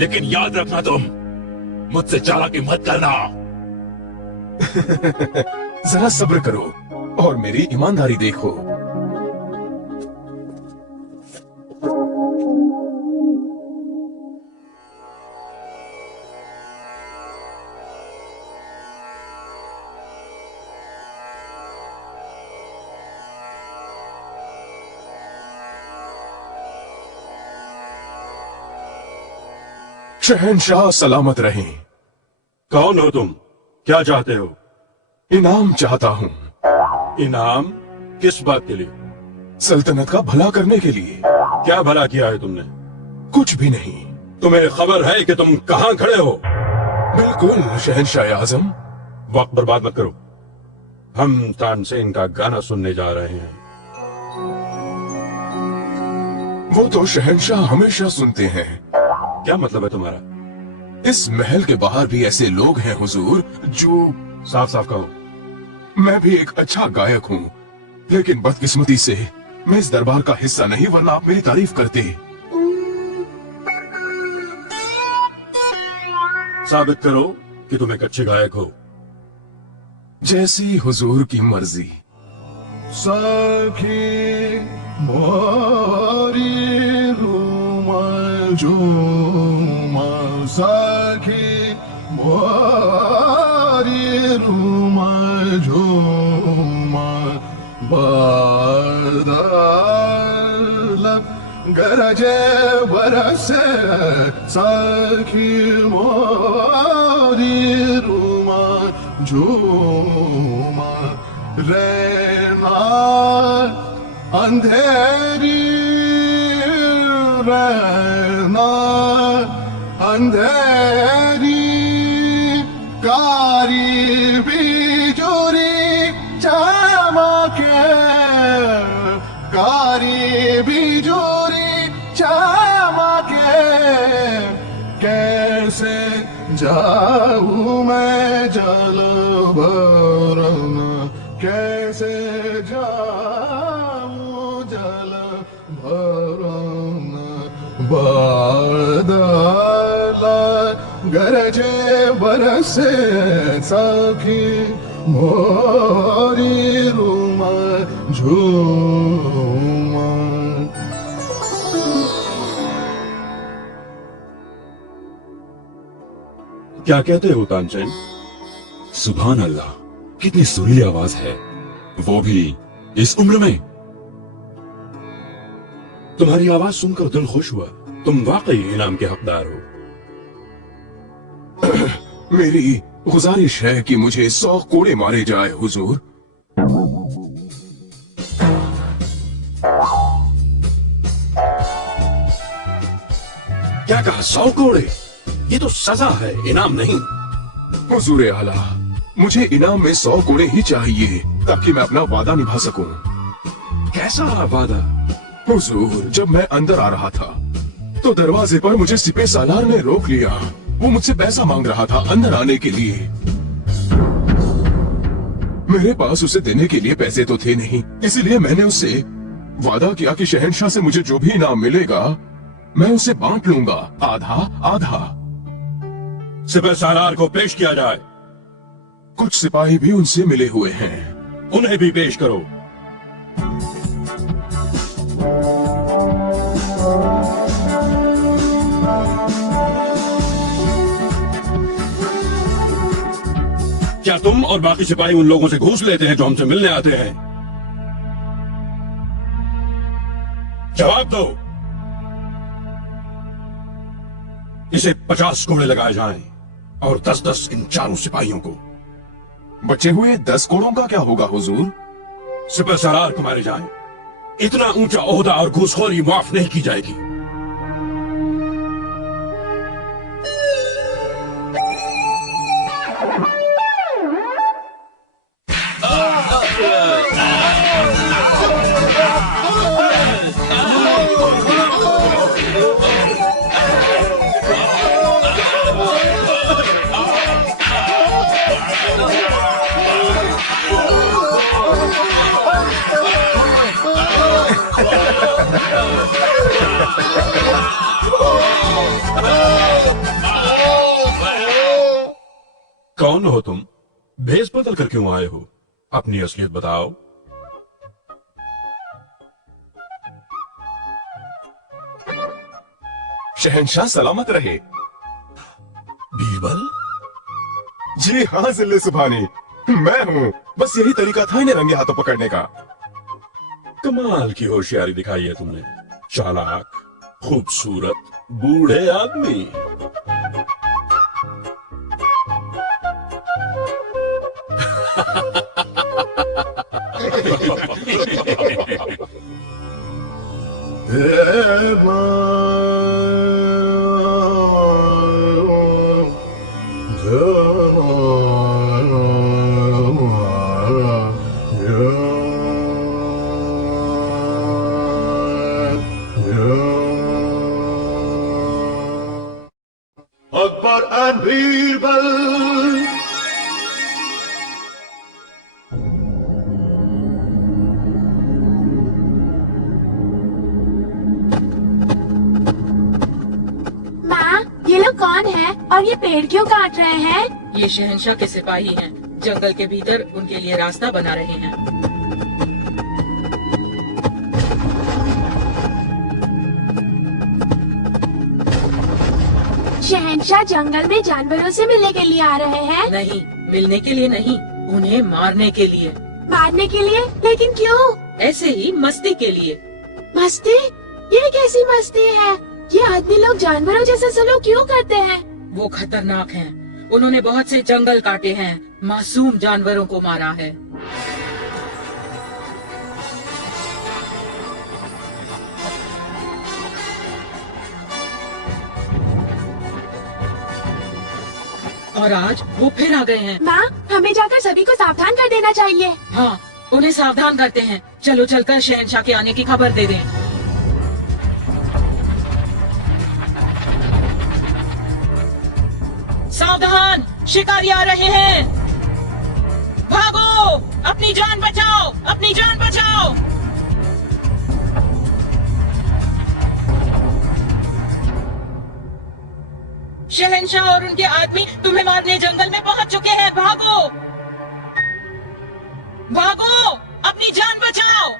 लेकिन याद रखना, तुम मुझसे चालाकी मत करना। जरा सब्र करो और मेरी ईमानदारी देखो। शहंशाह सलामत रहें। कौन हो तुम? क्या चाहते हो? इनाम चाहता हूँ। इनाम? किस बात के लिए? सल्तनत का भला करने के लिए। क्या भला किया है तुमने? कुछ भी नहीं। तुम्हें खबर है कि तुम कहाँ खड़े हो? बिल्कुल शहंशाह आजम। वक्त बर्बाद मत करो, हम तानसेन का गाना सुनने जा रहे हैं। वो तो शहंशाह हमेशा सुनते हैं। क्या मतलब है तुम्हारा? इस महल के बाहर भी ऐसे लोग हैं हुजूर जो... साफ साफ कहो। मैं भी एक अच्छा गायक हूँ, लेकिन बदकिस्मती से मैं इस दरबार का हिस्सा नहीं, वरना आप मेरी तारीफ करते। साबित करो कि तुम एक अच्छे गायक हो। जैसी हुजूर की मर्जी। सखी मोरी रूमाल झूमाल, सखी मोरी रूमाल झूमाल, बादल गरजे बरसे, सखी मोरी रूमाल झूमाल, रहना अंधेरी रहना अंधेरी, कारी बिजुरी चमके, कारी बिजुरी चमके, कैसे जाऊं मैं जल भरन, कैसे जाऊं जल भरन, बादल गरजे बरसे, सखी मोरी रूमाल झूमाल। क्या कहते हो तानसेन? सुभान अल्लाह, कितनी सुरीली आवाज है, वो भी इस उम्र में। तुम्हारी आवाज सुनकर दिल खुश हुआ। तुम वाकई इनाम के हकदार हो। मेरी गुजारिश है कि मुझे 100 कोड़े मारे जाए हुजूर। क्या कहा? 100 कोड़े? ये तो सजा है, इनाम नहीं। हुजूर आला, मुझे इनाम में 100 कोड़े ही चाहिए, ताकि मैं अपना वादा निभा सकूं। कैसा वादा? हुजूर, जब मैं अंदर आ रहा था तो दरवाजे पर मुझे सिपे सालार ने रोक लिया। वो मुझसे पैसा मांग रहा था अंदर आने के लिए। मेरे पास उसे देने के लिए पैसे तो थे नहीं, इसीलिए मैंने उससे वादा किया कि शहंशाह से मुझे जो भी इनाम मिलेगा मैं उसे बांट लूंगा, आधा आधा। सिपह सालार को पेश किया जाए। कुछ सिपाही भी उनसे मिले हुए हैं, उन्हें भी पेश करो। क्या तुम और बाकी सिपाही उन लोगों से घूस लेते हैं जो हमसे मिलने आते हैं? जवाब दो। इसे 50 कोड़े लगाए जाएं और 10-10 इन चारों सिपाहियों को। बचे हुए 10 कोड़ों का क्या होगा हुजूर? सिपह सालार को मारे जाएं। इतना ऊंचा ओहदा और घूसखोरी माफ नहीं की जाएगी। कौन हो तुम? भेष बदल कर क्यों आए हो? अपनी असलियत बताओ। शहंशाह सलामत रहे। बीरबल? जी हाँ जिल्ले सुभानी, मैं हूँ। बस यही तरीका था इन्हें रंगे हाथों पकड़ने का। कमाल की होशियारी दिखाई है तुमने। चालाक, खूबसूरत, बूढ़े आदमी। Akbar and Birbal. माँ, ये लोग कौन है और ये पेड़ क्यों काट रहे हैं? ये शहंशाह के सिपाही हैं। जंगल के भीतर उनके लिए रास्ता बना रहे हैं। शहंशाह जंगल में जानवरों से मिलने के लिए आ रहे हैं? नहीं, मिलने के लिए नहीं, उन्हें मारने के लिए। मारने के लिए? लेकिन क्यों? ऐसे ही मस्ती के लिए। मस्ती? ये कैसी मस्ती है? ये आदमी लोग जानवरों जैसे सलूक क्यों करते हैं? वो खतरनाक हैं। उन्होंने बहुत से जंगल काटे हैं, मासूम जानवरों को मारा है। और आज वो फिर आ गए हैं। माँ, हमें जाकर सभी को सावधान कर देना चाहिए। हाँ, उन्हें सावधान करते हैं। चलो चलकर शहंशाह के आने की खबर दे दें। सावधान, शिकारी आ रहे हैं। भागो, अपनी जान बचाओ, अपनी जान बचाओ। शहंशाह और उनके आदमी तुम्हें मारने जंगल में पहुंच चुके हैं। भागो, भागो, अपनी जान बचाओ।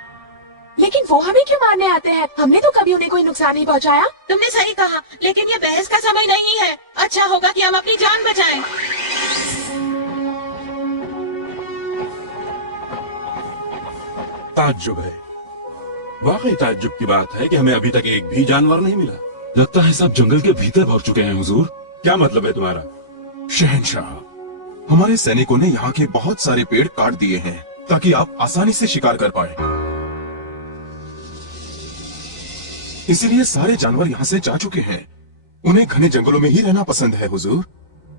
लेकिन वो हमें क्यों मारने आते हैं? हमने तो कभी उन्हें कोई नुकसान नहीं पहुंचाया। तुमने सही कहा, लेकिन ये बहस का समय नहीं है। अच्छा होगा कि हम अपनी जान बचाएं। ताज्जुब है, वाकई ताज्जुब की बात है कि हमें अभी तक एक भी जानवर नहीं मिला। लगता है सब जंगल के भीतर भाग चुके हैं हुजूर। क्या मतलब है तुम्हारा? शहंशाह, हमारे सैनिकों ने यहाँ के बहुत सारे पेड़ काट दिए हैं ताकि आप आसानी से शिकार कर पाए। इसीलिए सारे जानवर यहाँ से जा चुके हैं। उन्हें घने जंगलों में ही रहना पसंद है हुजूर।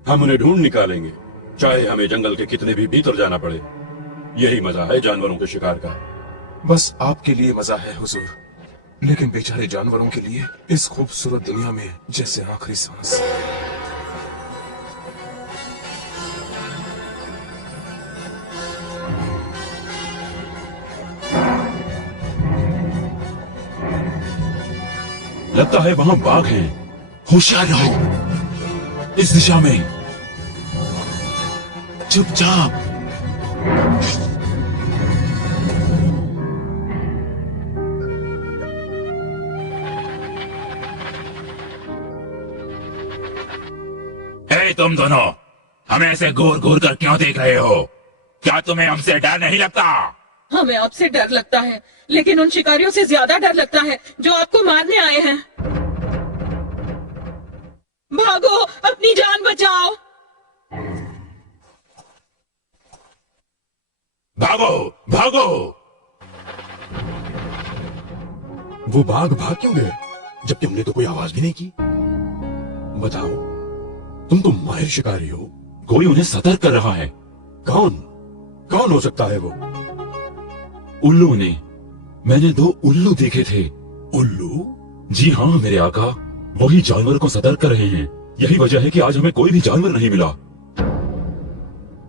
हम उन्हें ढूंढ निकालेंगे, चाहे हमें जंगल के कितने भी भीतर जाना पड़े। यही मजा है जानवरों के शिकार का। बस आपके लिए मजा है हुजूर, लेकिन बेचारे जानवरों के लिए इस खूबसूरत दुनिया में जैसे आखिरी सांस। लगता है वहां बाघ हैं। होशियार रहो, इस दिशा में चुपचाप। तुम दोनों हमें ऐसे घूर घूर कर क्यों देख रहे हो? क्या तुम्हें हमसे डर नहीं लगता? हमें आपसे डर लगता है, लेकिन उन शिकारियों से ज्यादा डर लगता है जो आपको मारने आए हैं। भागो, अपनी जान बचाओ। भागो, भागो। वो बाघ भाग क्यों गए जबकि हमने तो कोई आवाज भी नहीं की? बताओ, तुम तो माहिर शिकारी हो। कोई उन्हें सतर्क कर रहा है। कौन? कौन हो सकता है वो? उल्लू ने। मैंने 2 उल्लू देखे थे। उल्लू? जी हाँ मेरे आका, वही जानवर को सतर्क कर रहे हैं। यही वजह है कि आज हमें कोई भी जानवर नहीं मिला।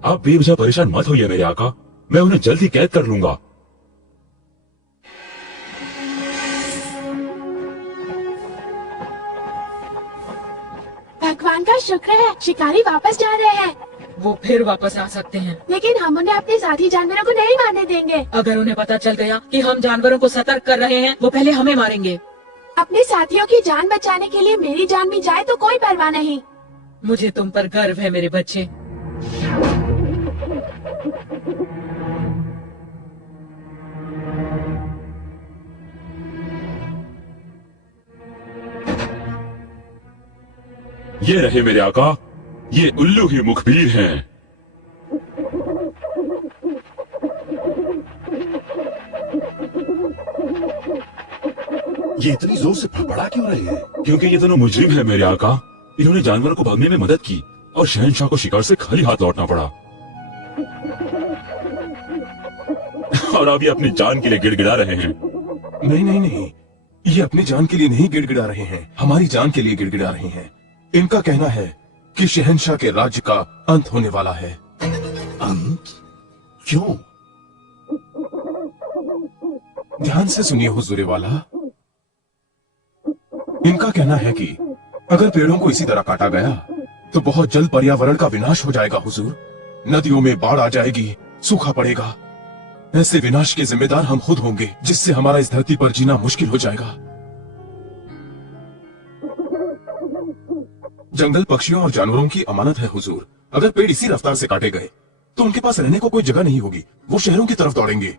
आप बेवजह परेशान मत होइए मेरे आका, मैं उन्हें जल्द ही कैद कर लूंगा। भगवान का शुक्र है, शिकारी वापस जा रहे हैं। वो फिर वापस आ सकते हैं, लेकिन हम उन्हें अपने साथी जानवरों को नहीं मारने देंगे। अगर उन्हें पता चल गया कि हम जानवरों को सतर्क कर रहे हैं, वो पहले हमें मारेंगे। अपने साथियों की जान बचाने के लिए मेरी जान भी जाए तो कोई परवाह नहीं। मुझे तुम पर गर्व है मेरे बच्चे। ये रहे मेरे आका, ये उल्लू ही मुखबिर हैं। ये इतनी जोर से फड़फड़ा क्यों रहे हैं? क्योंकि ये दोनों मुजरिम है मेरे आका। इन्होंने जानवरों को भागने में मदद की और शहंशाह को शिकार से खाली हाथ लौटना पड़ा। और अब ये अपनी जान के लिए गिड़गिड़ा रहे हैं। नहीं नहीं नहीं, ये अपनी जान के लिए नहीं गिड़गिड़ा रहे हैं, हमारी जान के लिए गिड़गिड़ा रहे हैं। इनका कहना है कि शहंशाह के राज्य का अंत होने वाला है। अंत? क्यों? ध्यान से सुनिए हुजूरे वाला। इनका कहना है कि अगर पेड़ों को इसी तरह काटा गया तो बहुत जल्द पर्यावरण का विनाश हो जाएगा हुजूर। नदियों में बाढ़ आ जाएगी, सूखा पड़ेगा। ऐसे विनाश के जिम्मेदार हम खुद होंगे, जिससे हमारा इस धरती पर जीना मुश्किल हो जाएगा। जंगल पक्षियों और जानवरों की अमानत है हुजूर। अगर पेड़ इसी रफ्तार से काटे गए तो उनके पास रहने को कोई जगह नहीं होगी। वो शहरों की तरफ दौड़ेंगे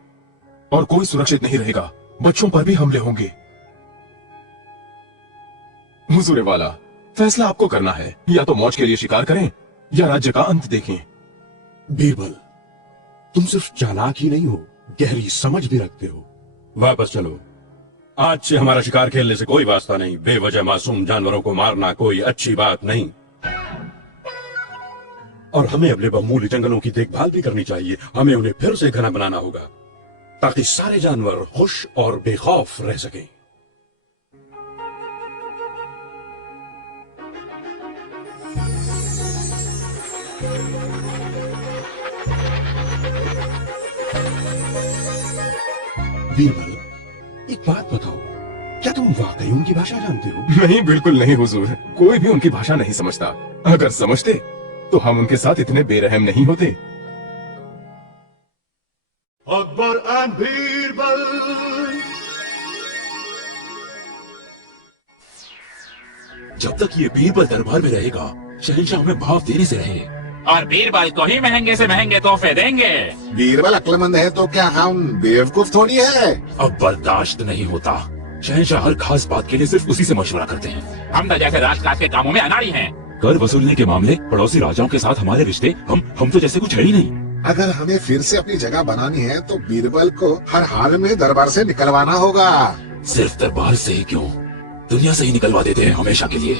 और कोई सुरक्षित नहीं रहेगा। बच्चों पर भी हमले होंगे। हुजूरे वाला, फैसला आपको करना है। या तो मौज के लिए शिकार करें या राज्य का अंत देखें। बीरबल, तुम सिर्फ चालाक ही नहीं हो, गहरी समझ भी रखते हो। वापस चलो। आज से हमारा शिकार खेलने से कोई वास्ता नहीं। बेवजह मासूम जानवरों को मारना कोई अच्छी बात नहीं। और हमें अपने बहुमूल्य जंगलों की देखभाल भी करनी चाहिए। हमें उन्हें फिर से घना बनाना होगा ताकि सारे जानवर खुश और बेखौफ रह सकें। बीरबल, एक बात बताओ, क्या तुम वाकई उनकी भाषा जानते हो? नहीं, बिल्कुल नहीं हुजूर। कोई भी उनकी भाषा नहीं समझता। अगर समझते तो हम उनके साथ इतने बेरहम नहीं होते। अकबर एंड बीरबल। जब तक ये बीरबल दरबार में रहेगा, शहंशाह हमें भाव देने से रहे। और बीरबल को ही महंगे से महंगे तोहफे देंगे। बीरबल अक्लमंद है तो क्या हम बेवकूफ थोड़ी है? अब बर्दाश्त नहीं होता। शहंशाह हर खास बात के लिए सिर्फ उसी से मशवरा करते हैं। हम तो जैसे राजकाज के कामों में अनाड़ी हैं। कर वसूलने के मामले पड़ोसी राजाओं के साथ हमारे रिश्ते, हम तो जैसे कुछ है ही नहीं। अगर हमें फिर से अपनी जगह बनानी है तो बीरबल को हर हाल में दरबार से निकलवाना होगा। सिर्फ दरबार से ही क्यों, दुनिया से ही निकलवा देते हैं हमेशा के लिए।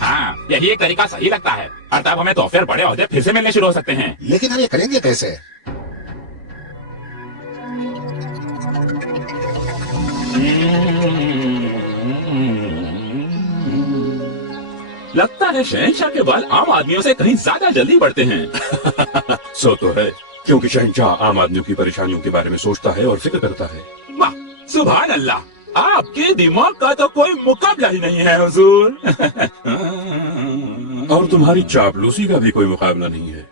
हाँ, यही एक तरीका सही लगता है। और तब हमें तोहफे और बड़े ओहदे फिर से मिलने शुरू हो सकते हैं। लेकिन हम ये करेंगे कैसे? लगता है शहंशाह के बाल आम आदमियों से कहीं ज्यादा जल्दी बढ़ते हैं। सो तो है, क्योंकि शहंशाह आम आदमियों की परेशानियों के बारे में सोचता है और फिक्र करता है। वाह, सुभान अल्लाह, आपके दिमाग का तो कोई मुकाबला ही नहीं है हुजूर। और तुम्हारी चापलूसी का भी कोई मुकाबला नहीं है।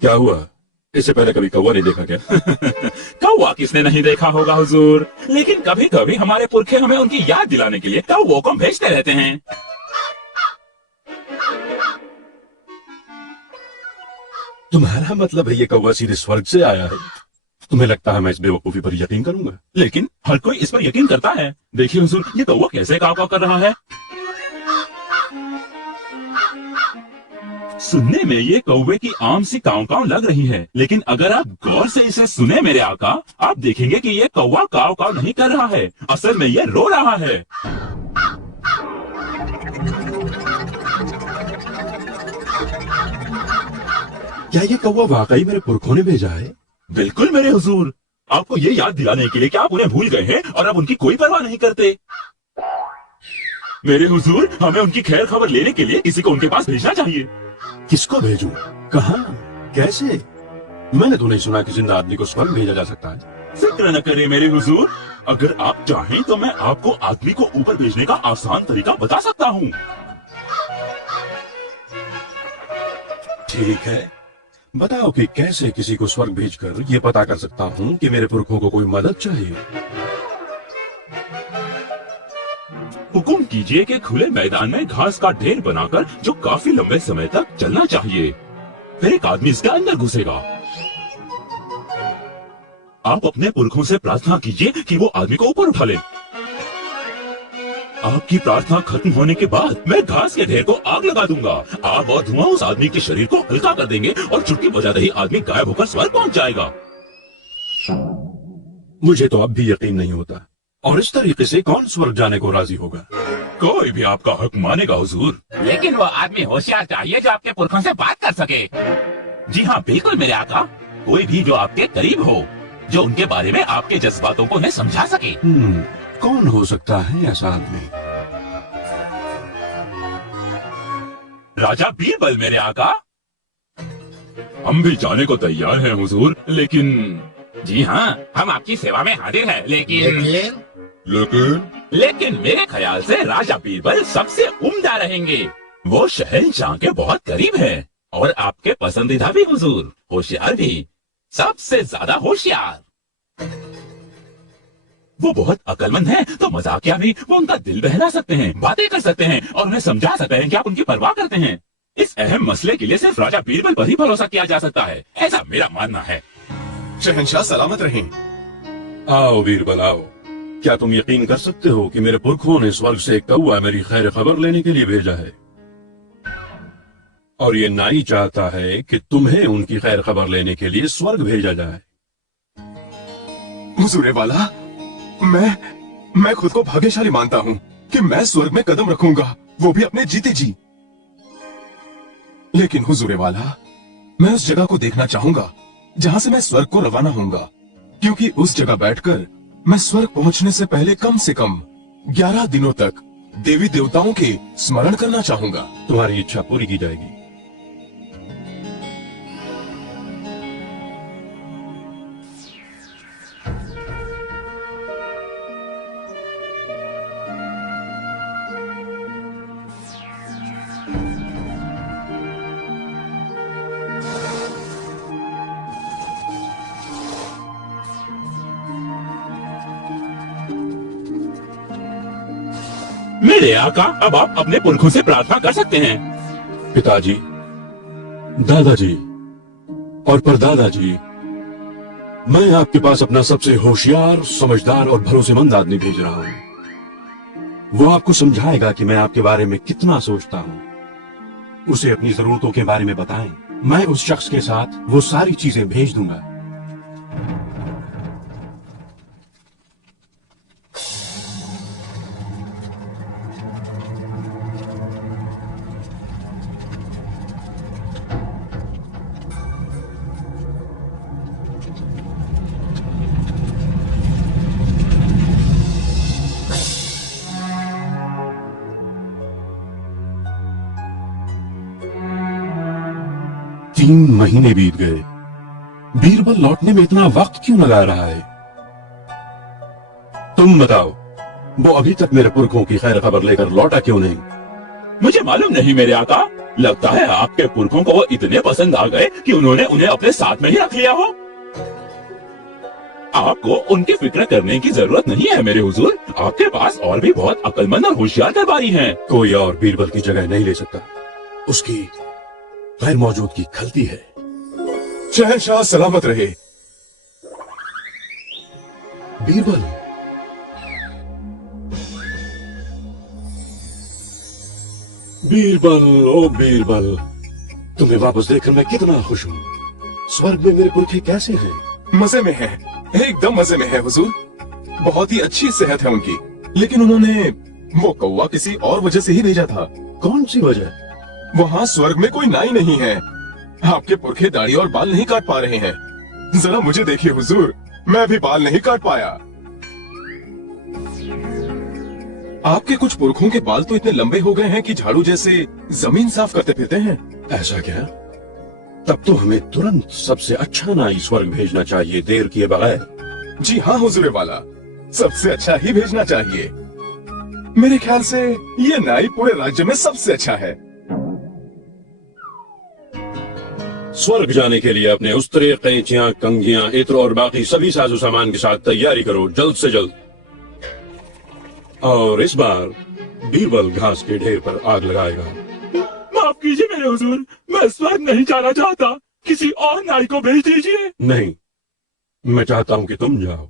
क्या हुआ? इससे पहले कभी कौवा नहीं देखा क्या? कौवा किसने नहीं देखा होगा हुजूर, लेकिन कभी कभी हमारे पुरखे हमें उनकी याद दिलाने के लिए कौवों को भेजते रहते हैं। तुम्हारा मतलब है ये कौवा सीधे स्वर्ग से आया है? तुम्हें लगता है मैं इस बेवकूफी पर यकीन करूंगा? लेकिन हर कोई इस पर यकीन करता है। देखिए हुजूर, ये कौवा कैसे काव काव कर रहा है। सुनने में ये कौवे की आम सी काव काव लग रही है, लेकिन अगर आप गौर से इसे सुने मेरे आका, आप देखेंगे कि ये कौवा काव काव नहीं कर रहा है, असल में ये रो रहा है। क्या ये कौवा वाकई मेरे पुरखों ने भेजा है? बिल्कुल मेरे हुजूर, आपको ये याद दिलाने के लिए कि आप उन्हें भूल गए हैं और अब उनकी कोई परवाह नहीं करते। मेरे हुजूर, हमें उनकी खैर खबर लेने के लिए किसी को उनके पास भेजना चाहिए। किसको भेजूं? कहाँ? कैसे? मैंने तो नहीं सुना कि जिंदा आदमी को स्वर्ग भेजा जा सकता है। फिक्र न करें मेरे हुजूर, अगर आप चाहें तो मैं आपको आदमी को ऊपर भेजने का आसान तरीका बता सकता हूँ। ठीक है, बताओ कि कैसे किसी को स्वर्ग भेजकर ये पता कर सकता हूँ कि मेरे पुरखों को कोई मदद चाहिए। हुकुम कीजिए कि खुले मैदान में घास का ढेर बनाकर जो काफी लंबे समय तक चलना चाहिए, फिर एक आदमी इसके अंदर घुसेगा। आप अपने पुरखों से प्रार्थना कीजिए कि वो आदमी को ऊपर उठा ले। आपकी प्रार्थना खत्म होने के बाद मैं घास के ढेर को आग लगा दूंगा। आग और धुआं उस आदमी के शरीर को हल्का कर देंगे और चुटकी बजाते ही आदमी गायब होकर स्वर्ग पहुंच जाएगा। मुझे तो अब भी यकीन नहीं होता, और इस तरीके से कौन स्वर्ग जाने को राजी होगा? कोई भी आपका हक मानेगा हुजूर। लेकिन वो आदमी होशियार चाहिए जो आपके पुरखों से बात कर सके। जी हाँ बिल्कुल मेरे आका, कोई भी जो आपके करीब हो, जो उनके बारे में आपके जज्बातों को उन्हें समझा सके। कौन हो सकता है ऐसा आदमी? राजा बीरबल मेरे आका। हम भी जाने को तैयार हैं हुजूर, लेकिन जी हाँ, हम आपकी सेवा में हाजिर हैं, लेकिन मेरे ख्याल से राजा बीरबल सबसे उम्दा रहेंगे। वो शहंशाह के बहुत करीब हैं और आपके पसंदीदा भी हुजूर, होशियार भी, सबसे ज्यादा होशियार। वो बहुत अक्लमंद हैं, तो मजाकिया भी वो उनका दिल बहला सकते हैं, बातें कर सकते हैं और उन्हें समझा सकते हैं कि आप उनकी परवाह करते हैं। इस अहम मसले के लिए सिर्फ राजा बीरबल पर ही भरोसा किया जा सकता है, ऐसा मेरा मानना है। शहंशाह सलामत रहें। आओ बीरबल आओ। क्या तुम यकीन कर सकते हो कि मेरे पुरखों ने स्वर्ग से एक कौवा मेरी खैर खबर लेने के लिए भेजा है, और ये नाई चाहता है कि तुम्हें उनकी खैर खबर लेने के लिए स्वर्ग भेजा जाए। हुजूर वाला, मैं खुद को भाग्यशाली मानता हूँ कि मैं स्वर्ग में कदम रखूंगा, वो भी अपने जीते जी। लेकिन हुजूर वाला, मैं उस जगह को देखना चाहूंगा जहाँ से मैं स्वर्ग को रवाना होऊंगा, क्योंकि उस जगह बैठकर मैं स्वर्ग पहुंचने से कम 11 दिनों तक देवी देवताओं के स्मरण करना चाहूंगा। तुम्हारी इच्छा पूरी की जाएगी। मेरे आका, अब आप अपने पुरखों से प्रार्थना कर सकते हैं। पिताजी, दादाजी और परदादाजी, मैं आपके पास अपना सबसे होशियार, समझदार और भरोसेमंद आदमी भेज रहा हूं। वो आपको समझाएगा कि मैं आपके बारे में कितना सोचता हूं। उसे अपनी जरूरतों के बारे में बताएं। मैं उस शख्स के साथ वो सारी चीजें भेज दूंगा। तीन महीने बीत गए। बीरबल लौटने में इतना वक्त क्यों लगा रहा है? तुम बताओ, वो अभी तक मेरे पुरखों की खैर खबर लेकर लौटा क्यों नहीं? मुझे मालूम नहीं मेरे आका, लगता है आपके पुरखों को वो इतने पसंद आ गए कि उन्होंने उन्हें अपने साथ में ही रख लिया हो। आपको उनकी फिक्र करने की जरूरत नहीं है मेरे हुजूर, आपके पास और भी बहुत अक्लमंद और होशियार दरबारी हैं। कोई और बीरबल की जगह नहीं ले सकता। उसकी गैर मौजूदगी खलती है। शहंशाह सलामत रहे। बीरबल, बीरबल, ओ बीरबल, तुम्हें वापस देखकर मैं कितना खुश हूँ। स्वर्ग में मेरे पुरखे कैसे हैं? मजे में है, एकदम मजे में है हुजूर। बहुत ही अच्छी सेहत है उनकी, लेकिन उन्होंने वो कौवा किसी और वजह से ही भेजा था। कौन सी वजह? वहाँ स्वर्ग में कोई नाई नहीं है। आपके पुरखे दाढ़ी और बाल नहीं काट पा रहे हैं। जरा मुझे देखिए हुजूर, मैं भी बाल नहीं काट पाया। आपके कुछ पुरखों के बाल तो इतने लंबे हो गए हैं कि झाड़ू जैसे जमीन साफ करते फिरते हैं। ऐसा क्या? तब तो हमें तुरंत सबसे अच्छा नाई स्वर्ग भेजना चाहिए, देर किए बगैर। जी हाँ हुजूर वाला, सबसे अच्छा ही भेजना चाहिए। मेरे ख्याल से ये नाई पूरे राज्य में सबसे अच्छा है। स्वर्ग जाने के लिए अपने उस्तरे, कैंचियां, कंघियां, इत्र और बाकी सभी साजो सामान के साथ तैयारी करो, जल्द से जल्द। और इस बार बीरबल घास के ढेर पर आग लगाएगा। माफ कीजिए मेरे हुजूर, मैं स्वर्ग नहीं जाना चाहता, किसी और नाई को भेज दीजिए। नहीं, मैं चाहता हूं कि तुम जाओ।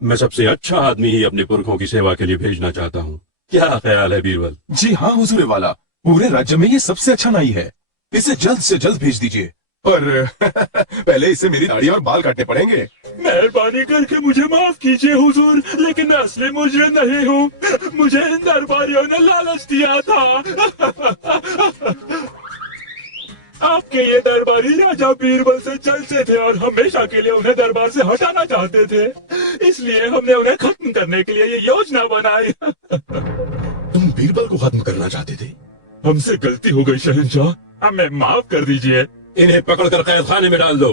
मैं सबसे अच्छा आदमी ही अपने पुरखों की सेवा के लिए भेजना चाहता हूं। क्या ख्याल है बीरबल? जी हाँ हुजूर वाला, पूरे राज्य में ये सबसे अच्छा नाई है। इसे जल्द से जल्द भेज दीजिए। पर पहले इसे मेरी दाढ़ी और बाल काटने पड़ेंगे। मेहरबानी करके मुझे माफ कीजिए हुजूर, लेकिन मैं असली मुजरिम नहीं हूँ। मुझे इन दरबारियों ने लालच दिया था। आपके ये दरबारी राजा बीरबल से चलते थे और हमेशा के लिए उन्हें दरबार से हटाना चाहते थे। इसलिए हमने उन्हें खत्म करने के लिए ये योजना बनाई। तुम बीरबल को खत्म करना चाहते थे? हमसे गलती हो गई शहंशाह, हमें माफ कर दीजिए। इन्हें पकड़कर कैद खाने में डाल दो।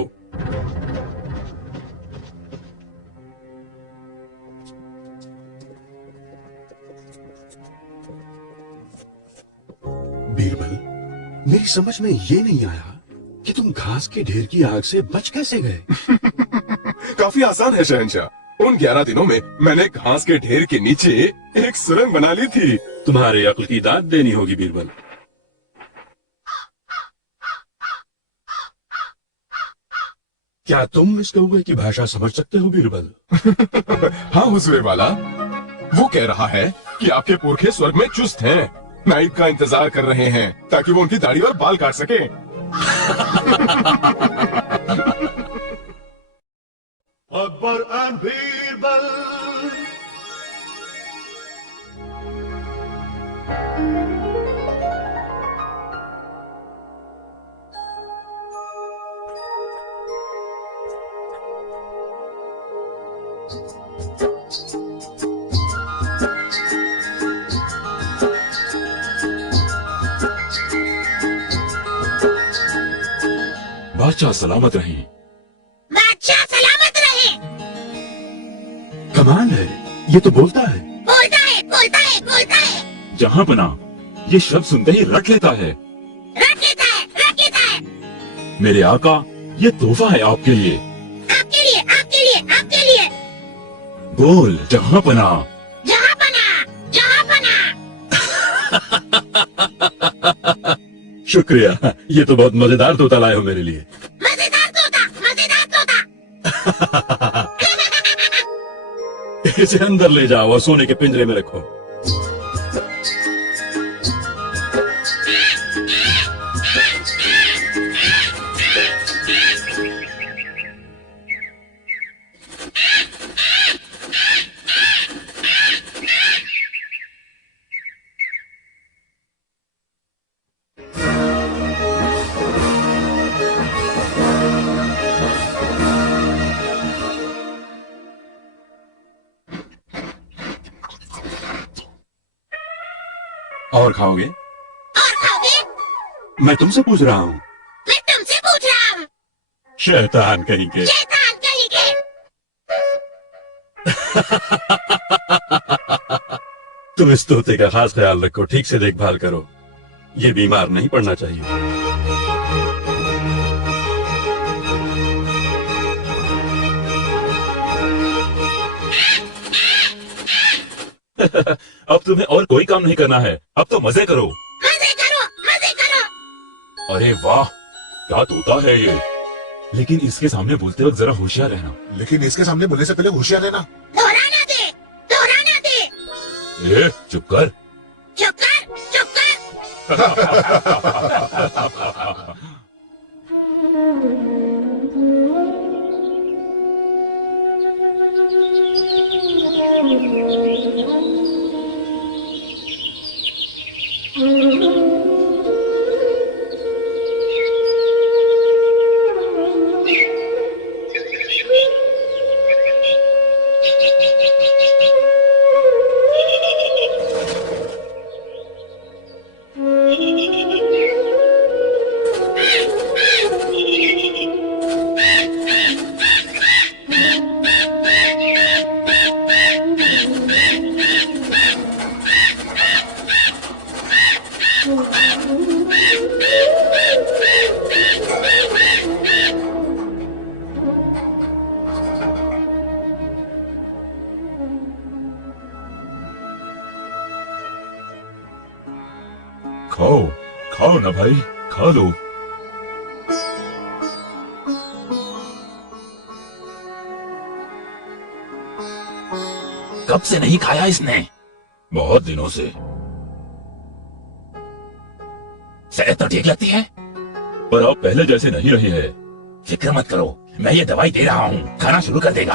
बीरबल, मेरी समझ में ये नहीं आया कि तुम घास के ढेर की आग से बच कैसे गए। काफी आसान है शहंशाह। उन 11 दिनों में मैंने घास के ढेर के नीचे एक सुरंग बना ली थी। तुम्हारे अक्ल की दाद देनी होगी बीरबल। क्या तुम इस कौवे की भाषा समझ सकते हो बीरबल? हाँ हुजूर वाला, वो कह रहा है कि आपके पुरखे स्वर्ग में चुस्त हैं, नाइट का इंतजार कर रहे हैं ताकि वो उनकी दाढ़ी और बाल काट सके। Akbar and Birbal. बादशाह सलामत रहें। बादशाह सलामत रहे। कमाल है, ये तो बोलता है। बोलता है, बोलता है, बोलता है। जहाँ बना ये शब्द सुनते ही रट लेता है। रट लेता है, रट लेता है। मेरे आका, ये तोहफा है आपके लिए। आपके लिए, आपके लिए, आपके लिए। बोल जहाँ बना। जहाँ बना, जहाँ बना। शुक्रिया, ये तो बहुत मजेदार तोता लाए हो मेरे लिए। मजेदार तोता, मजेदार तोता। इसे अंदर ले जाओ और सोने के पिंजरे में रखो। और खाओगे? और खाओगे? मैं तुमसे पूछ रहा हूँ। मैं तुमसे पूछ रहा हूँ। शैतान कहीं के। शैतान कहीं के। तुम इस तोते का खास ख्याल रखो, ठीक से देखभाल करो। ये बीमार नहीं पड़ना चाहिए। अब तुम्हें और कोई काम नहीं करना है, अब तो मजे करो। मजे करो, मजे करो। अरे वाह, क्या तोता है ये। लेकिन इसके सामने बोलते वक्त जरा होशियार रहना। लेकिन इसके सामने बोलने से पहले होशियार रहना। दोहराना दे, दोहराना दे। ए, चुप कर। चुप कर, चुप कर। खाओ, खाओ ना भाई, खा लो। कब से नहीं खाया इसने? बहुत दिनों से। सेहत तो ठीक लगती है, पर आप पहले जैसे नहीं रहे हैं। फिक्र मत करो, मैं ये दवाई दे रहा हूँ, खाना शुरू कर देगा।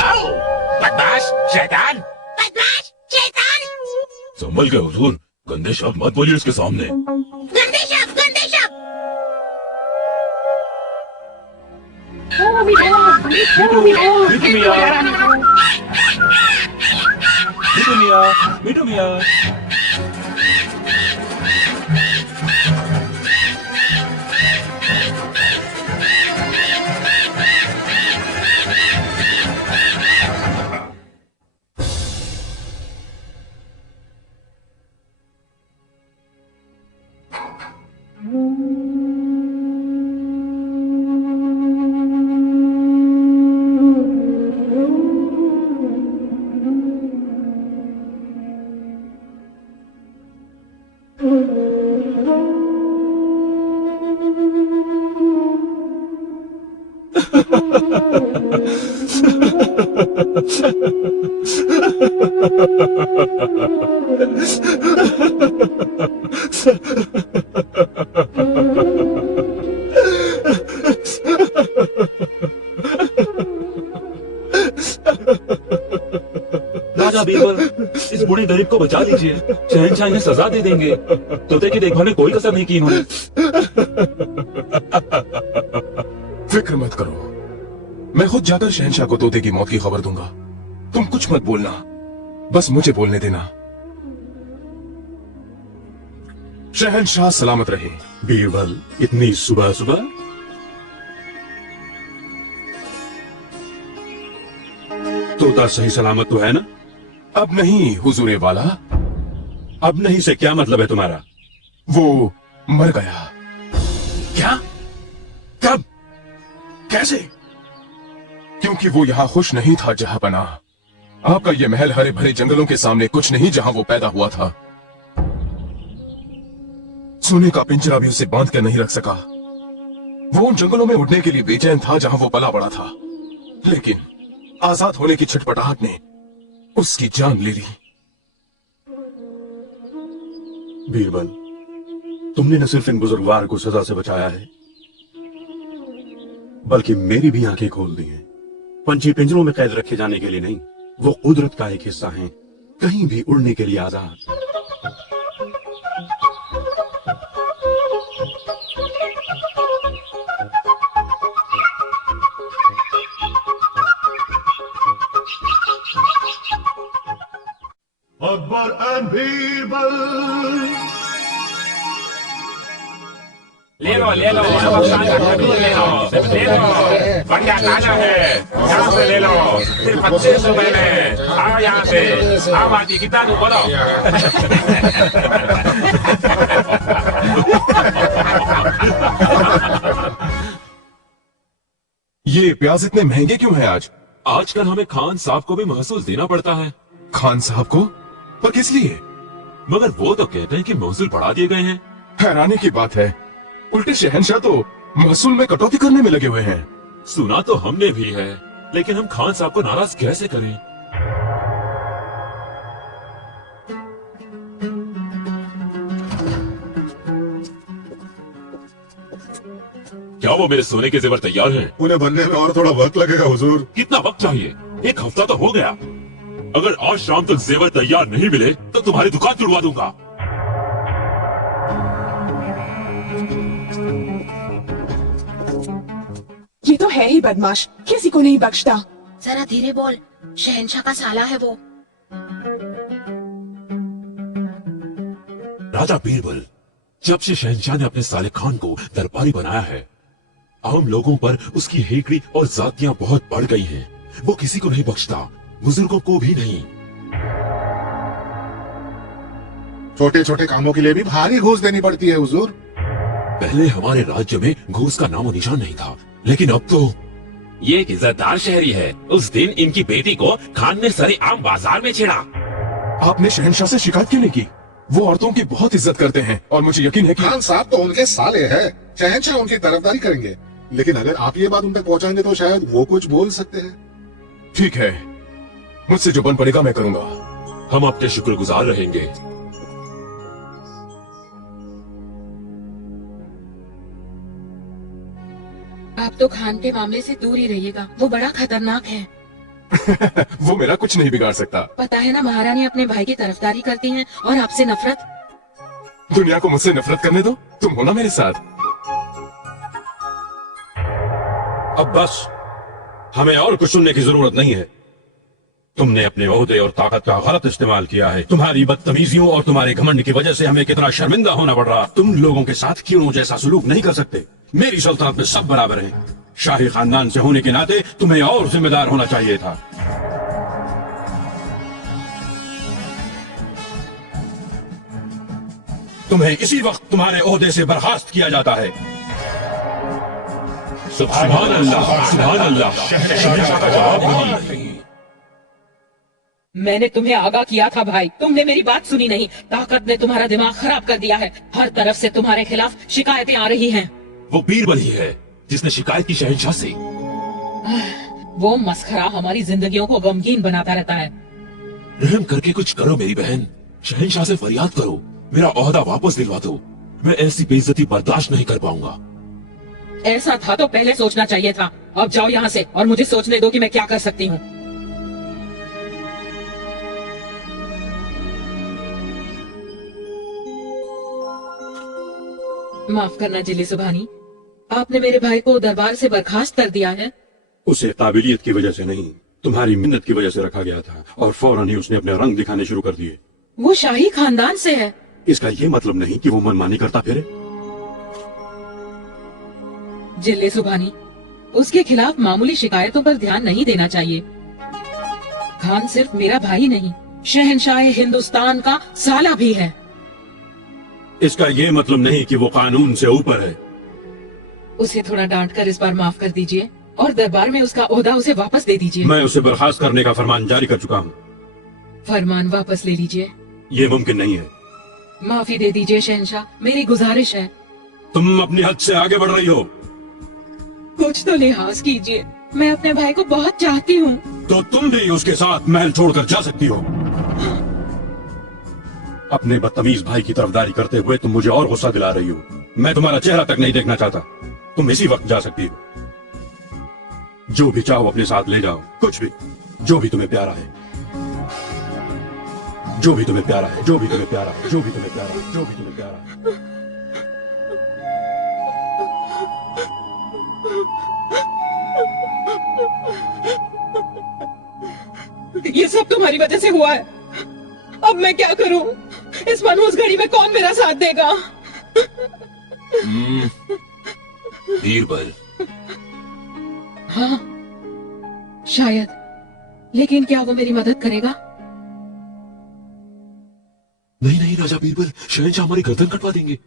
आओ, बदमाश शैतान, बदमाश शैतान। संभल के हुजूर, गंदे शब्द मत बोलिए उसके सामने। गंदे शब्द, गंदे शब्द। मीठू मिया। राजा बीरबल, इस बूढ़े गरीब को बचा लीजिए। शहंशाह इन्हें सजा दे देंगे। तोते की देखभाल में कोई कसर नहीं की इन्होंने। फिक्र मत करो, मैं खुद जाकर शहंशाह को तोते की मौत की खबर दूंगा। तुम कुछ मत बोलना, बस मुझे बोलने देना। शहंशाह सलामत रहे। बीरबल, इतनी सुबह सुबह? तोता सही सलामत तो है ना? अब नहीं हुजूरे वाला। अब नहीं से क्या मतलब है तुम्हारा? वो मर गया। क्या? कब? कैसे? क्योंकि वो यहाँ खुश नहीं था जहाँ बना। आपका ये महल हरे भरे जंगलों के सामने कुछ नहीं जहाँ वो पैदा हुआ था। सोने का पिंजरा भी उसे बांध कर नहीं रख सका। वो उन जंगलों में उड़ने के लिए बेचैन था जहाँ वो पला बड़ा था, लेकिन आजाद होने की छटपटाहट ने उसकी जान ले ली। बीरबल, तुमने न सिर्फ इन बुजुर्गवार को सजा से बचाया है, बल्कि मेरी भी आंखें खोल दी हैं। पंछी पिंजरों में कैद रखे जाने के लिए नहीं, वो कुदरत का एक हिस्सा हैं, कहीं भी उड़ने के लिए आजाद। Akbar and Birbal. ले लो, ले लो, ले लो, बढ़िया ताजा है, यहाँ से ले लो, सिर्फ 25 रुपए में। आओ यहाँ से, आओ आजी, कितना दूं बोलो। ये प्याज इतने महंगे क्यों हैं आज? आजकल हमें खान साहब को भी महसूल देना पड़ता है। खान साहब को? पर किस लिए? मगर वो तो कहते हैं कि महसूल बढ़ा दिए गए हैं। हैरानी की बात है, उल्टे शहंशाह तो महसूल में कटौती करने में लगे हुए हैं। सुना तो हमने भी है, लेकिन हम खान साहब को नाराज कैसे करें? क्या वो मेरे सोने के जेवर तैयार हैं? उन्हें बनने में और थोड़ा वक्त लगेगा हुजूर। कितना वक्त चाहिए? एक हफ्ता तो हो गया। अगर आज शाम तक जेवर तैयार नहीं मिले तो तुम्हारी दुकान तुड़वा दूंगा। ये तो है ही बदमाश, किसी को नहीं बख्शता। जरा धीरे बोल, शहंशाह का साला है वो। राजा बीरबल, जब से शहंशाह ने अपने साले खान को दरबारी बनाया है, आम लोगों पर उसकी हेकड़ी और जातियां बहुत बढ़ गई हैं। वो किसी को नहीं बख्शता, बुजुर्गों को भी नहीं। छोटे छोटे कामों के लिए भी भारी घूस देनी पड़ती है हुजूर। पहले हमारे राज्य में घूस का नामो निशान नहीं था, लेकिन अब तो। ये एक इज्जतदार शहरी है। उस दिन इनकी बेटी को खान ने सरे आम बाजार में छेड़ा। आपने शहंशाह से शिकायत क्यों नहीं की? वो औरतों की बहुत इज्जत करते हैं और मुझे यकीन है कि खान साहब तो उनके साले हैं, शहंशाह उनकी तरफदारी करेंगे। लेकिन अगर आप ये बात उन तक पहुंचाएंगे तो शायद वो कुछ बोल सकते हैं। ठीक है, मुझसे जो बन पड़ेगा मैं करूंगा। हम आपके शुक्रगुजार रहेंगे। आप तो खान के मामले से दूर ही रहिएगा, वो बड़ा खतरनाक है। वो मेरा कुछ नहीं बिगाड़ सकता। पता है ना, महारानी अपने भाई की तरफदारी करती हैं और आपसे नफरत। दुनिया को मुझसे नफरत करने दो, तुम हो ना मेरे साथ। अब बस, हमें और कुछ सुनने की जरूरत नहीं है। तुमने अपने ओहदे और ताकत का गलत इस्तेमाल किया है। तुम्हारी बदतमीजियों और तुम्हारे घमंड की वजह से हमें कितना शर्मिंदा होना पड़ रहा। तुम लोगों के साथ क्यों जैसा सलूक नहीं कर सकते? मेरी सल्तनत में सब बराबर हैं। शाही खानदान से होने के नाते तुम्हें और जिम्मेदार होना चाहिए था। तुम्हें इसी वक्त तुम्हारे ओहदे से बर्खास्त किया जाता है। सुभान अल्लाह, सुभान अल्लाह। शहंशाह का जवाब नहीं। मैंने तुम्हें आगाह किया था भाई, तुमने मेरी बात सुनी नहीं। ताकत ने तुम्हारा दिमाग खराब कर दिया है। हर तरफ से तुम्हारे खिलाफ शिकायतें आ रही हैं। वो बीरबल ही है जिसने शिकायत की शहंशाह से। वो मस्खरा हमारी जिंदगियों को गमगीन बनाता रहता है। रहम करके कुछ करो मेरी बहन, शहंशाह से फरियाद करो, मेरा ओहदा वापस दिलवा दो। मैं ऐसी बेइज्जती बर्दाश्त नहीं कर पाऊंगा। ऐसा था तो पहले सोचना चाहिए था। अब जाओ यहाँ से और मुझे सोचने दो कि मैं क्या कर सकती हूँ। माफ करना जिले सुभानी, आपने मेरे भाई को दरबार से बर्खास्त कर दिया है। उसे काबिलियत की वजह से नहीं, तुम्हारी मिन्नत की वजह से रखा गया था और फौरन ही उसने अपने रंग दिखाने शुरू कर दिए। वो शाही खानदान से है। इसका ये मतलब नहीं कि वो मनमानी करता फिरे। जिले सुभानी, उसके खिलाफ मामूली शिकायतों पर ध्यान नहीं देना चाहिए। खान सिर्फ मेरा भाई नहीं, शहंशाह हिंदुस्तान का साला भी है। इसका ये मतलब नहीं कि वो कानून से ऊपर है। उसे थोड़ा डांट कर इस बार माफ कर दीजिए और दरबार में उसका ओहदा उसे वापस दे दीजिए। मैं उसे बर्खास्त करने का फरमान जारी कर चुका हूँ। फरमान वापस ले लीजिए। ये मुमकिन नहीं है। माफी दे दीजिए शहंशाह, मेरी गुजारिश है। तुम अपनी हद से आगे बढ़ रही हो। कुछ तो लिहाज कीजिए, मैं अपने भाई को बहुत चाहती हूँ। तो तुम भी उसके साथ महल छोड़कर जा सकती हो। अपने बदतमीज भाई की तरफदारी करते हुए तुम मुझे और गुस्सा दिला रही हो। मैं तुम्हारा चेहरा तक नहीं देखना चाहता। तुम इसी वक्त जा सकती हो। जो भी चाहो अपने साथ ले जाओ, कुछ भी, जो भी तुम्हें प्यारा है, जो भी तुम्हें प्यारा है, जो भी तुम्हें प्यारा है, जो भी तुम्हें प्यारा है, जो भी तुम्हें प्यारा है। ये सब तुम्हारी वजह से हुआ है। अब मैं क्या करूं? इस मनहूस घड़ी में कौन मेरा साथ देगा? बीरबल। हाँ, शायद, लेकिन क्या वो मेरी मदद करेगा? नहीं नहीं राजा बीरबल, शहंशाह हमारी गर्दन कटवा देंगे।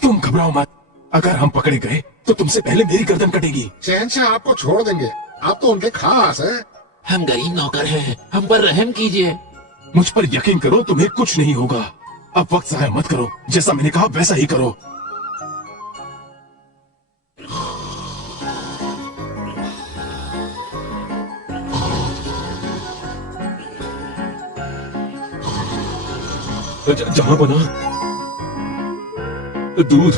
तुम घबराओ मत, अगर हम पकड़े गए तो तुमसे पहले मेरी गर्दन कटेगी। शहंशाह आपको छोड़ देंगे, आप तो उनके खास हैं। हम गरीब नौकर हैं, हम पर रहम कीजिए। मुझ पर यकीन करो, तुम्हें कुछ नहीं होगा। अब वक्त जाया मत करो, जैसा मैंने कहा वैसा ही करो। जहां बना दूध।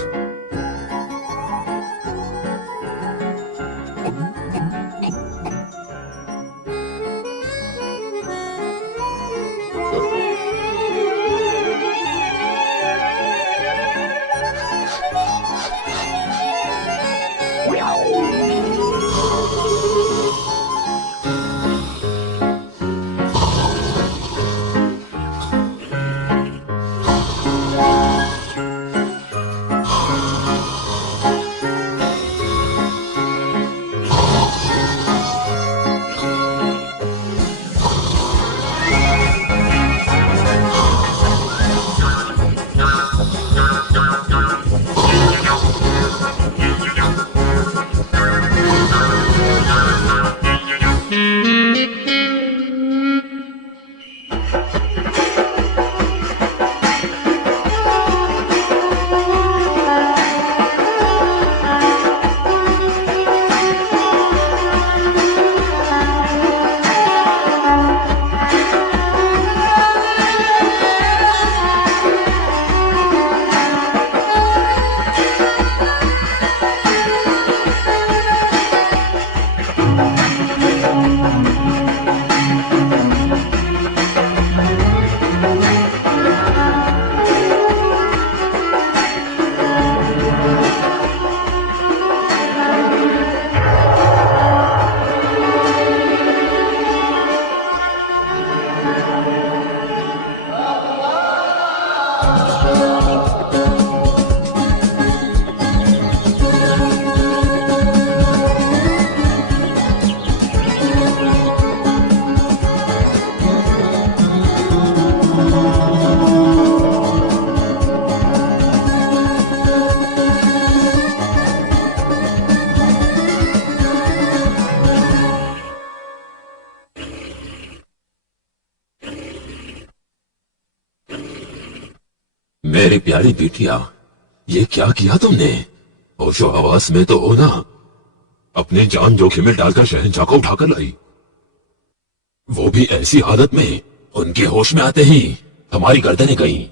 मेरी प्यारी बिटिया, ये क्या किया तुमने? होशो हवास में तो हो ना। अपने जान जोखिम में डालकर शहंशाह को उठाकर लाई, वो भी ऐसी हालत में उनके होश में आते ही हमारी गर्दनें गईं।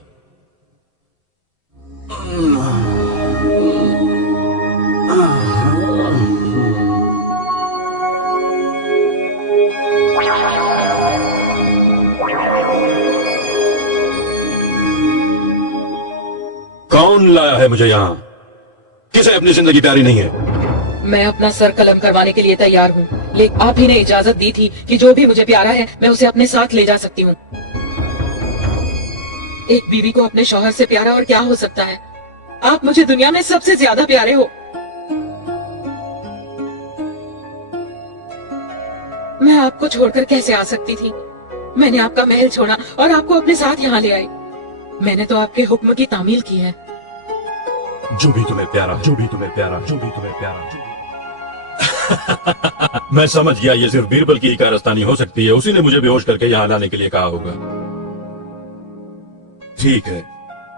कौन लाया है मुझे यहाँ? किसे अपनी जिंदगी प्यारी नहीं है? मैं अपना सर कलम करवाने के लिए तैयार हूँ, लेकिन आप ही ने इजाजत दी थी कि जो भी मुझे प्यारा है मैं उसे अपने साथ ले जा सकती हूँ। एक बीवी को अपने शौहर से प्यारा और क्या हो सकता है? आप मुझे दुनिया में सबसे ज्यादा प्यारे हो। मैं आपको छोड़कर कैसे आ सकती थी? मैंने आपका महल छोड़ा और आपको अपने साथ यहाँ ले आई। मैंने तो आपके हुक्म की तामील की है। जो भी तुम्हें प्यारा, जो भी तुम्हें प्यारा, जो भी तुम्हें प्यारा, मैं समझ गया, ये सिर्फ बीरबल की कारस्तानी हो सकती है। उसी ने मुझे बेहोश करके यहाँ लाने के लिए कहा होगा। ठीक है,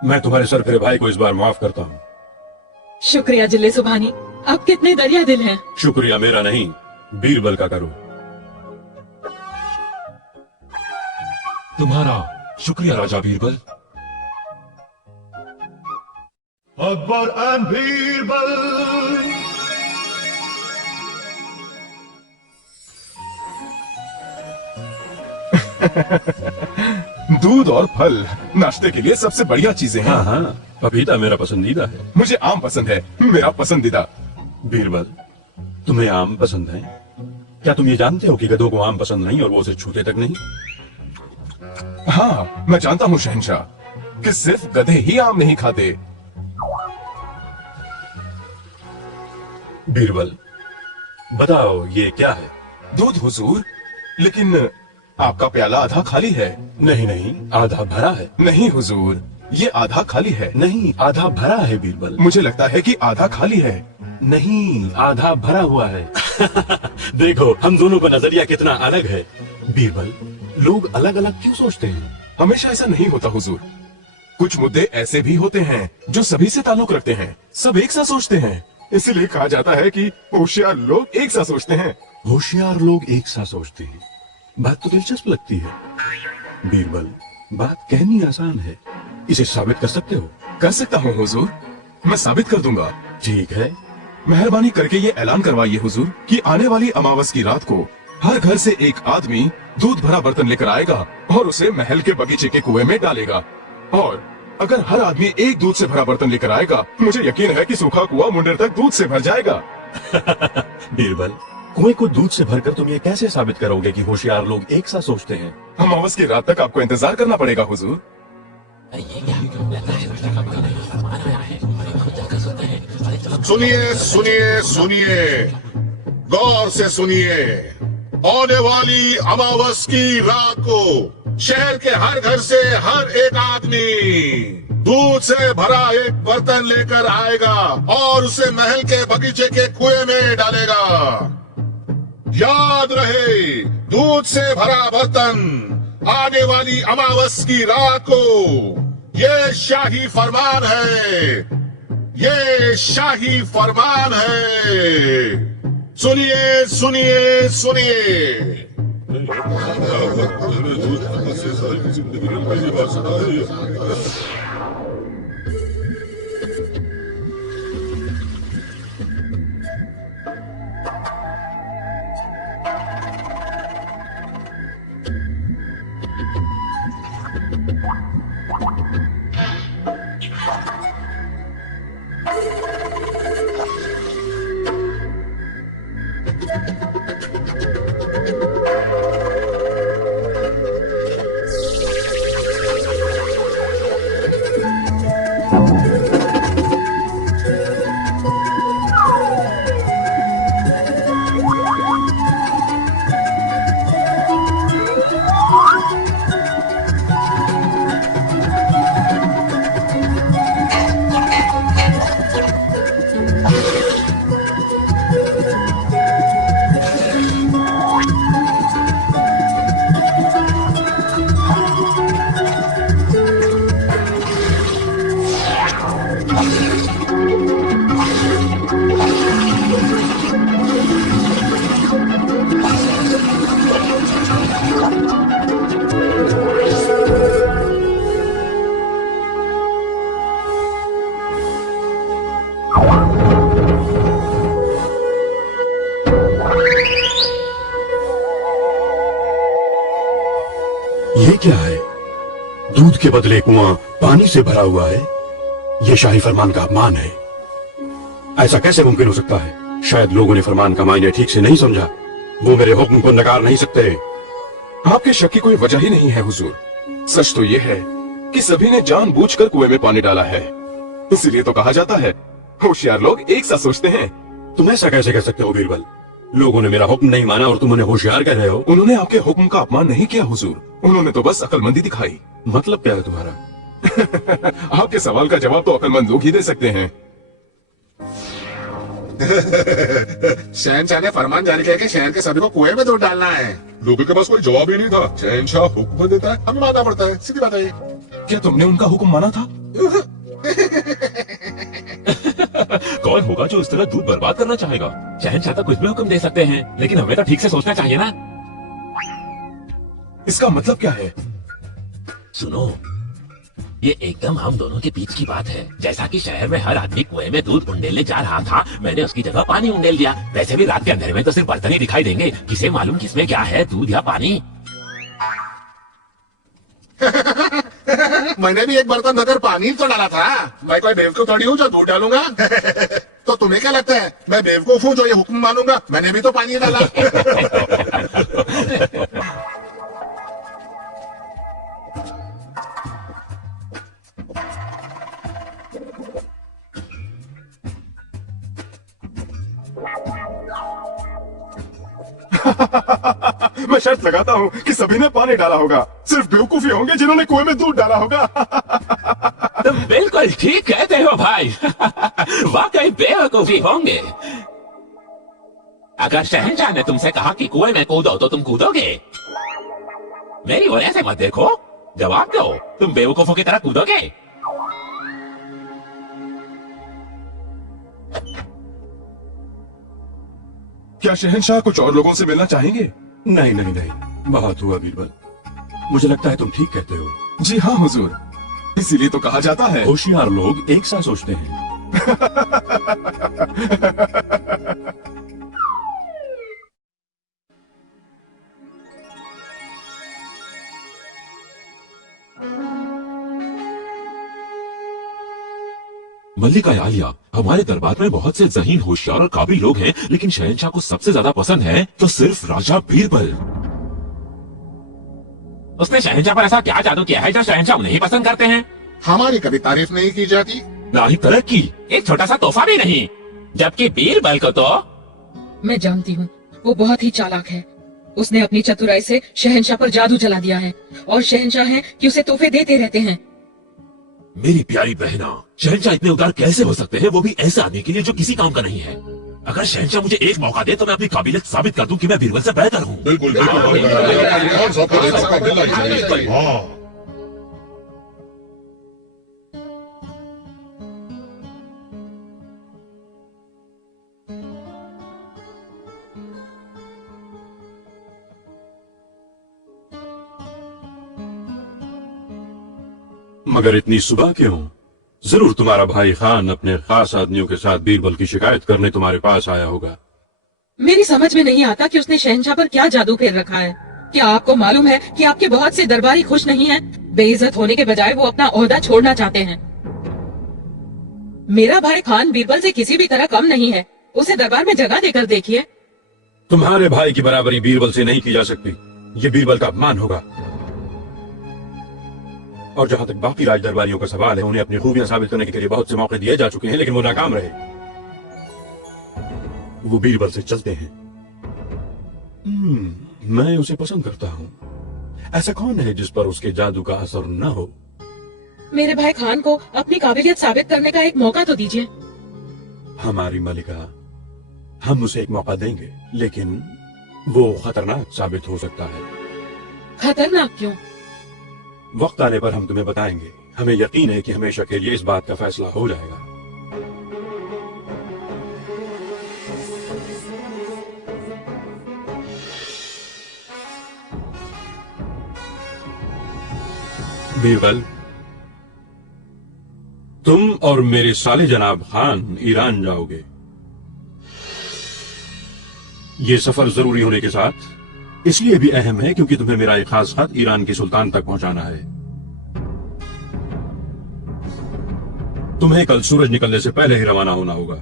मैं तुम्हारे सरफिरे भाई को इस बार माफ करता हूँ। शुक्रिया जिले सुभानी, आप कितने दरिया दिल हैं। शुक्रिया मेरा नहीं, बीरबल का करो। तुम्हारा शुक्रिया राजा बीरबल। Akbar and Birbal. दूध और फल नाश्ते के लिए सबसे बढ़िया चीजें हैं। हाँ हाँ, पपीता मेरा पसंदीदा है। मुझे आम पसंद है, मेरा पसंदीदा। बीरबल, तुम्हें आम पसंद है? क्या तुम ये जानते हो कि गधों को आम पसंद नहीं और वो उसे छूते तक नहीं? हाँ, मैं जानता हूँ शहंशाह कि सिर्फ गधे ही आम नहीं खाते। बीरबल, बताओ ये क्या है? दूध हुजूर, लेकिन आपका प्याला आधा खाली है। नहीं नहीं, आधा भरा है। नहीं हुजूर, ये आधा खाली है। नहीं, आधा भरा है बीरबल। मुझे लगता है कि आधा खाली है। नहीं, आधा भरा हुआ है। देखो, हम दोनों का नजरिया कितना अलग है। बीरबल, लोग अलग अलग क्यों सोचते हैं? हमेशा ऐसा नहीं होता हुजूर। कुछ मुद्दे ऐसे भी होते हैं जो सभी से ताल्लुक रखते हैं, सब एक सा सोचते हैं। इसलिए कहा जाता है कि होशियार लोग एक सा सोचते हैं। होशियार लोग एक सा सोचते हैं, बात तो दिलचस्प लगती है। बीरबल, बात कहनी आसान है, इसे साबित कर सकते हो? कर सकता हूँ हुजूर, मैं साबित कर दूंगा। ठीक है, मेहरबानी करके ये ऐलान करवाइए हुजूर कि आने वाली अमावस की रात को हर घर से एक आदमी दूध भरा बर्तन लेकर आएगा और उसे महल के बगीचे के कुएं में डालेगा। और अगर हर आदमी एक दूध से भरा बर्तन लेकर आएगा, मुझे यकीन है कि सूखा कुआं मुंडेर तक दूध से भर जाएगा। बीरबल, कुएं को दूध से भरकर तुम ये कैसे साबित करोगे कि होशियार लोग एक सा सोचते हैं? अमावस की रात तक आपको इंतजार करना पड़ेगा हुजूर। सुनिए सुनिए सुनिए, गौर से सुनिए। आने वाली अमावस की रात को शहर के हर घर से हर एक आदमी दूध से भरा एक बर्तन लेकर आएगा और उसे महल के बगीचे के कुएं में डालेगा। याद रहे, दूध से भरा बर्तन आने वाली अमावस की रात को। ये शाही फरमान है, ये शाही फरमान है। सुनिए सुनिए सुनिए। ये क्या है? दूध के बदले कुआं पानी से भरा हुआ है। ये शाही फरमान का अपमान है। ऐसा कैसे मुमकिन हो सकता है? शायद लोगों ने फरमान का मायने ठीक से नहीं समझा। वो मेरे हुक्म को नकार नहीं सकते। आपके शक की कोई वजह ही नहीं है हुजूर। सच तो ये है कि सभी ने जानबूझकर कुएं में पानी डाला है। इसीलिए तो कहा जाता है होशियार लोग एक सा सोचते हैं। तुम ऐसा कैसे कह सकते हो बीरबल? लोगों ने मेरा हुक्म नहीं माना और तुम उन्हें होशियार कह रहे हो। उन्होंने आपके हुक्म का अपमान नहीं किया हुजूर, उन्होंने तो बस अक्लमंदी दिखाई। मतलब क्या है तुम्हारा? आपके सवाल का जवाब तो अक्लमंद लोग ही दे सकते हैं। शहनशाह ने फरमान जारी किया कि शहर के सभी को कुएं में दूध डालना है। लोगों के पास कोई जवाब ही नहीं था। शहनशाह हुक्म देता है, हमें मानना पड़ता है। सीधी बात है। क्या तुमने उनका हुक्म माना था? कौन होगा जो इस तरह दूध बर्बाद करना चाहेगा? शहनशाह तो कुछ भी हुक्म दे सकते हैं, लेकिन हमें तो ठीक से सोचना चाहिए ना। इसका मतलब क्या है? सुनो, ये एकदम हम दोनों के बीच की बात है। जैसा कि शहर में हर आदमी कुएं में दूध उंडेलने जा रहा था, मैंने उसकी जगह पानी उंडेल दिया। वैसे भी रात के अंधेरे में तो सिर्फ बर्तन ही दिखाई देंगे, किसे मालूम किसमें क्या है, दूध या पानी। मैंने भी एक बर्तन भरकर पानी तो डाला था। मैं कोई बेवकूफ थोड़ी हूँ जो दूध डालूंगा। तो तुम्हें क्या लगता है मैं बेवकूफ हूँ जो ये हुक्म मानूंगा? मैंने भी तो पानी डाला। मैं शर्त लगाता हूँ कि सभी ने पानी डाला होगा। सिर्फ बेवकूफी होंगे जिन्होंने कुएं में दूध डाला होगा। तुम बिल्कुल ठीक कहते हो भाई। वाकई बेवकूफी होंगे। अगर शहनशाह ने तुमसे कहा कि कुएं में कूदो तो तुम कूदोगे? मेरी ओर ऐसे मत देखो, जवाब दो, तुम बेवकूफों की तरह कूदोगे? क्या शहनशाह कुछ और लोगों से मिलना चाहेंगे? नहीं नहीं नहीं, बहुत हुआ बीरबल। मुझे लगता है तुम ठीक कहते हो। जी हाँ हुजूर, इसीलिए तो कहा जाता है होशियार लोग एक साथ सोचते हैं। मल्लिका आलिया, हमारे दरबार में बहुत से ज़हीन, होशियार और काबिल लोग हैं, लेकिन शहनशाह को सबसे ज्यादा पसंद है तो सिर्फ राजा बीरबल। उसने शहनशाह पर ऐसा क्या जादू किया है जो शहनशाह नहीं पसंद करते हैं? हमारी कभी तारीफ नहीं की जाती, ना ही तरक्की। एक छोटा सा तोहफा भी नहीं, जबकि बीरबल को तो। मैं जानती हूँ, वो बहुत ही चालाक है। उसने अपनी चतुराई से शहनशाह पर जादू चला दिया है और शहनशाह है कि उसे तोहफे देते रहते हैं। मेरी प्यारी बहना, शहनशाह इतने उदार कैसे हो सकते हैं, वो भी ऐसे आदमी के लिए जो किसी काम का नहीं है। अगर शहनशाह मुझे एक मौका दे तो मैं अपनी काबिलियत साबित कर दूं कि मैं बीरबल से बेहतर हूँ। बिल्कुल मगर इतनी सुबह क्यों? जरूर तुम्हारा भाई खान अपने खास आदमियों के साथ बीरबल की शिकायत करने तुम्हारे पास आया होगा। मेरी समझ में नहीं आता कि उसने शहनशाह पर क्या जादू फेर रखा है। क्या आपको मालूम है कि आपके बहुत से दरबारी खुश नहीं हैं? बेइज्जत होने के बजाय वो अपना ओहदा छोड़ना चाहते हैं। मेरा भाई खान बीरबल से किसी भी तरह कम नहीं है। उसे दरबार में जगह देकर देखिए। तुम्हारे भाई की बराबरी बीरबल से नहीं की जा सकती। ये बीरबल का अपमान होगा। और जहां तक बाकी राज दरबारियों का सवाल है, उन्हें अपनी खूबियां साबित करने के लिए बहुत से मौके दिए जा चुके हैं, लेकिन वो नाकाम रहे। वो बीरबल से चलते हैं। मैं उसे पसंद करता हूँ। ऐसा कौन है जिस पर उसके जादू का असर न हो? मेरे भाई खान को अपनी काबिलियत साबित करने का एक मौका तो दीजिए। हमारी मलिका, हम उसे एक मौका देंगे, लेकिन वो खतरनाक साबित हो सकता है। खतरनाक क्यों? वक्त आने पर हम तुम्हें बताएंगे। हमें यकीन है कि हमेशा के लिए इस बात का फैसला हो जाएगा। बीरबल, तुम और मेरे साले जनाब खान ईरान जाओगे। ये सफर जरूरी होने के साथ इसलिए भी अहम है क्योंकि तुम्हें मेरा एक खास खत ईरान के सुल्तान तक पहुंचाना है। तुम्हें कल सूरज निकलने से पहले ही रवाना होना होगा।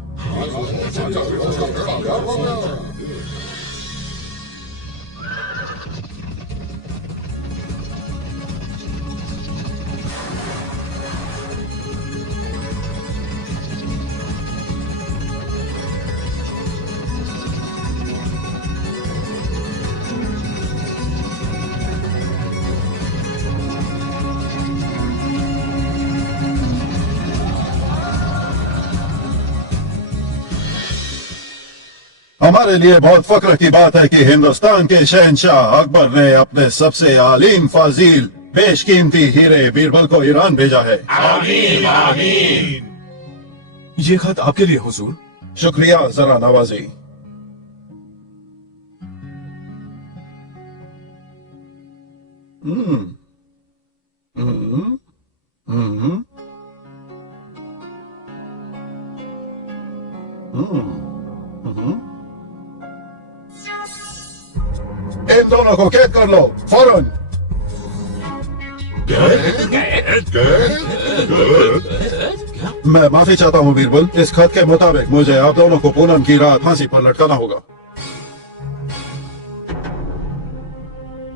हमारे लिए बहुत फख्र की बात है कि हिंदुस्तान के शहंशाह अकबर ने अपने सबसे आलीम फाजील बेशकीमती हीरे बीरबल को ईरान भेजा है। आमीन आमीन। ये खत आपके लिए हुजूर। शुक्रिया जरा नवाजी। इन दोनों को कैद कर लो फौरन। मैं माफी चाहता हूँ बीरबल, इस खत के मुताबिक मुझे आप दोनों को पूनम की रात फांसी पर लटकाना होगा,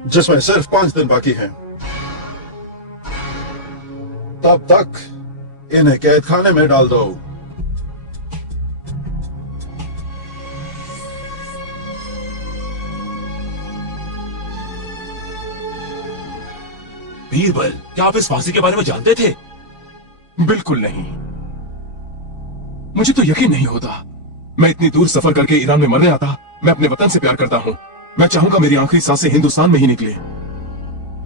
जिसमें सिर्फ 5 दिन बाकी हैं। तब तक इन्हें कैद खाने में डाल दो। बीरबल, क्या आप इस फांसी के बारे में जानते थे? बिल्कुल नहीं। मुझे तो यकीन नहीं होता। मैं इतनी दूर सफर करके ईरान में मरने आता। मैं अपने वतन से प्यार करता हूँ। मैं चाहूंगा मेरी आखिरी सांसें हिंदुस्तान में ही निकले।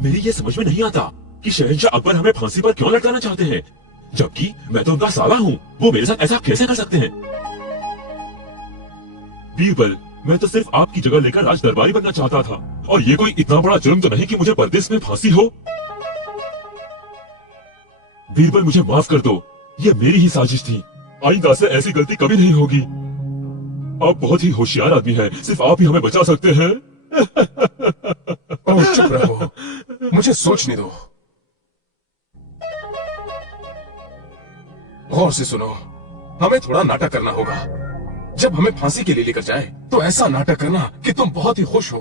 मेरी ये समझ में नहीं आता कि शहंशाह अकबर हमें फांसी पर क्यों लटकाना चाहते हैं, जबकि मैं तो उनका साला हूँ। वो मेरे साथ ऐसा कैसे कर सकते हैं? बीरबल, मैं तो सिर्फ आपकी जगह लेकर राज दरबारी बनना चाहता था, और ये कोई इतना बड़ा जुर्म तो नहीं कि मुझे परदेश में फांसी हो। बीरबल, मुझे माफ कर दो। ये मेरी ही साजिश थी। आइंदा से ऐसी गलती कभी नहीं होगी। आप बहुत ही होशियार आदमी हैं। सिर्फ आप ही हमें बचा सकते हैं। ओह, चुप रहो। मुझे सोचने दो। गौर से सुनो। हमें थोड़ा नाटक करना होगा। जब हमें फांसी के लिए लेकर जाए तो ऐसा नाटक करना कि तुम बहुत ही खुश हो।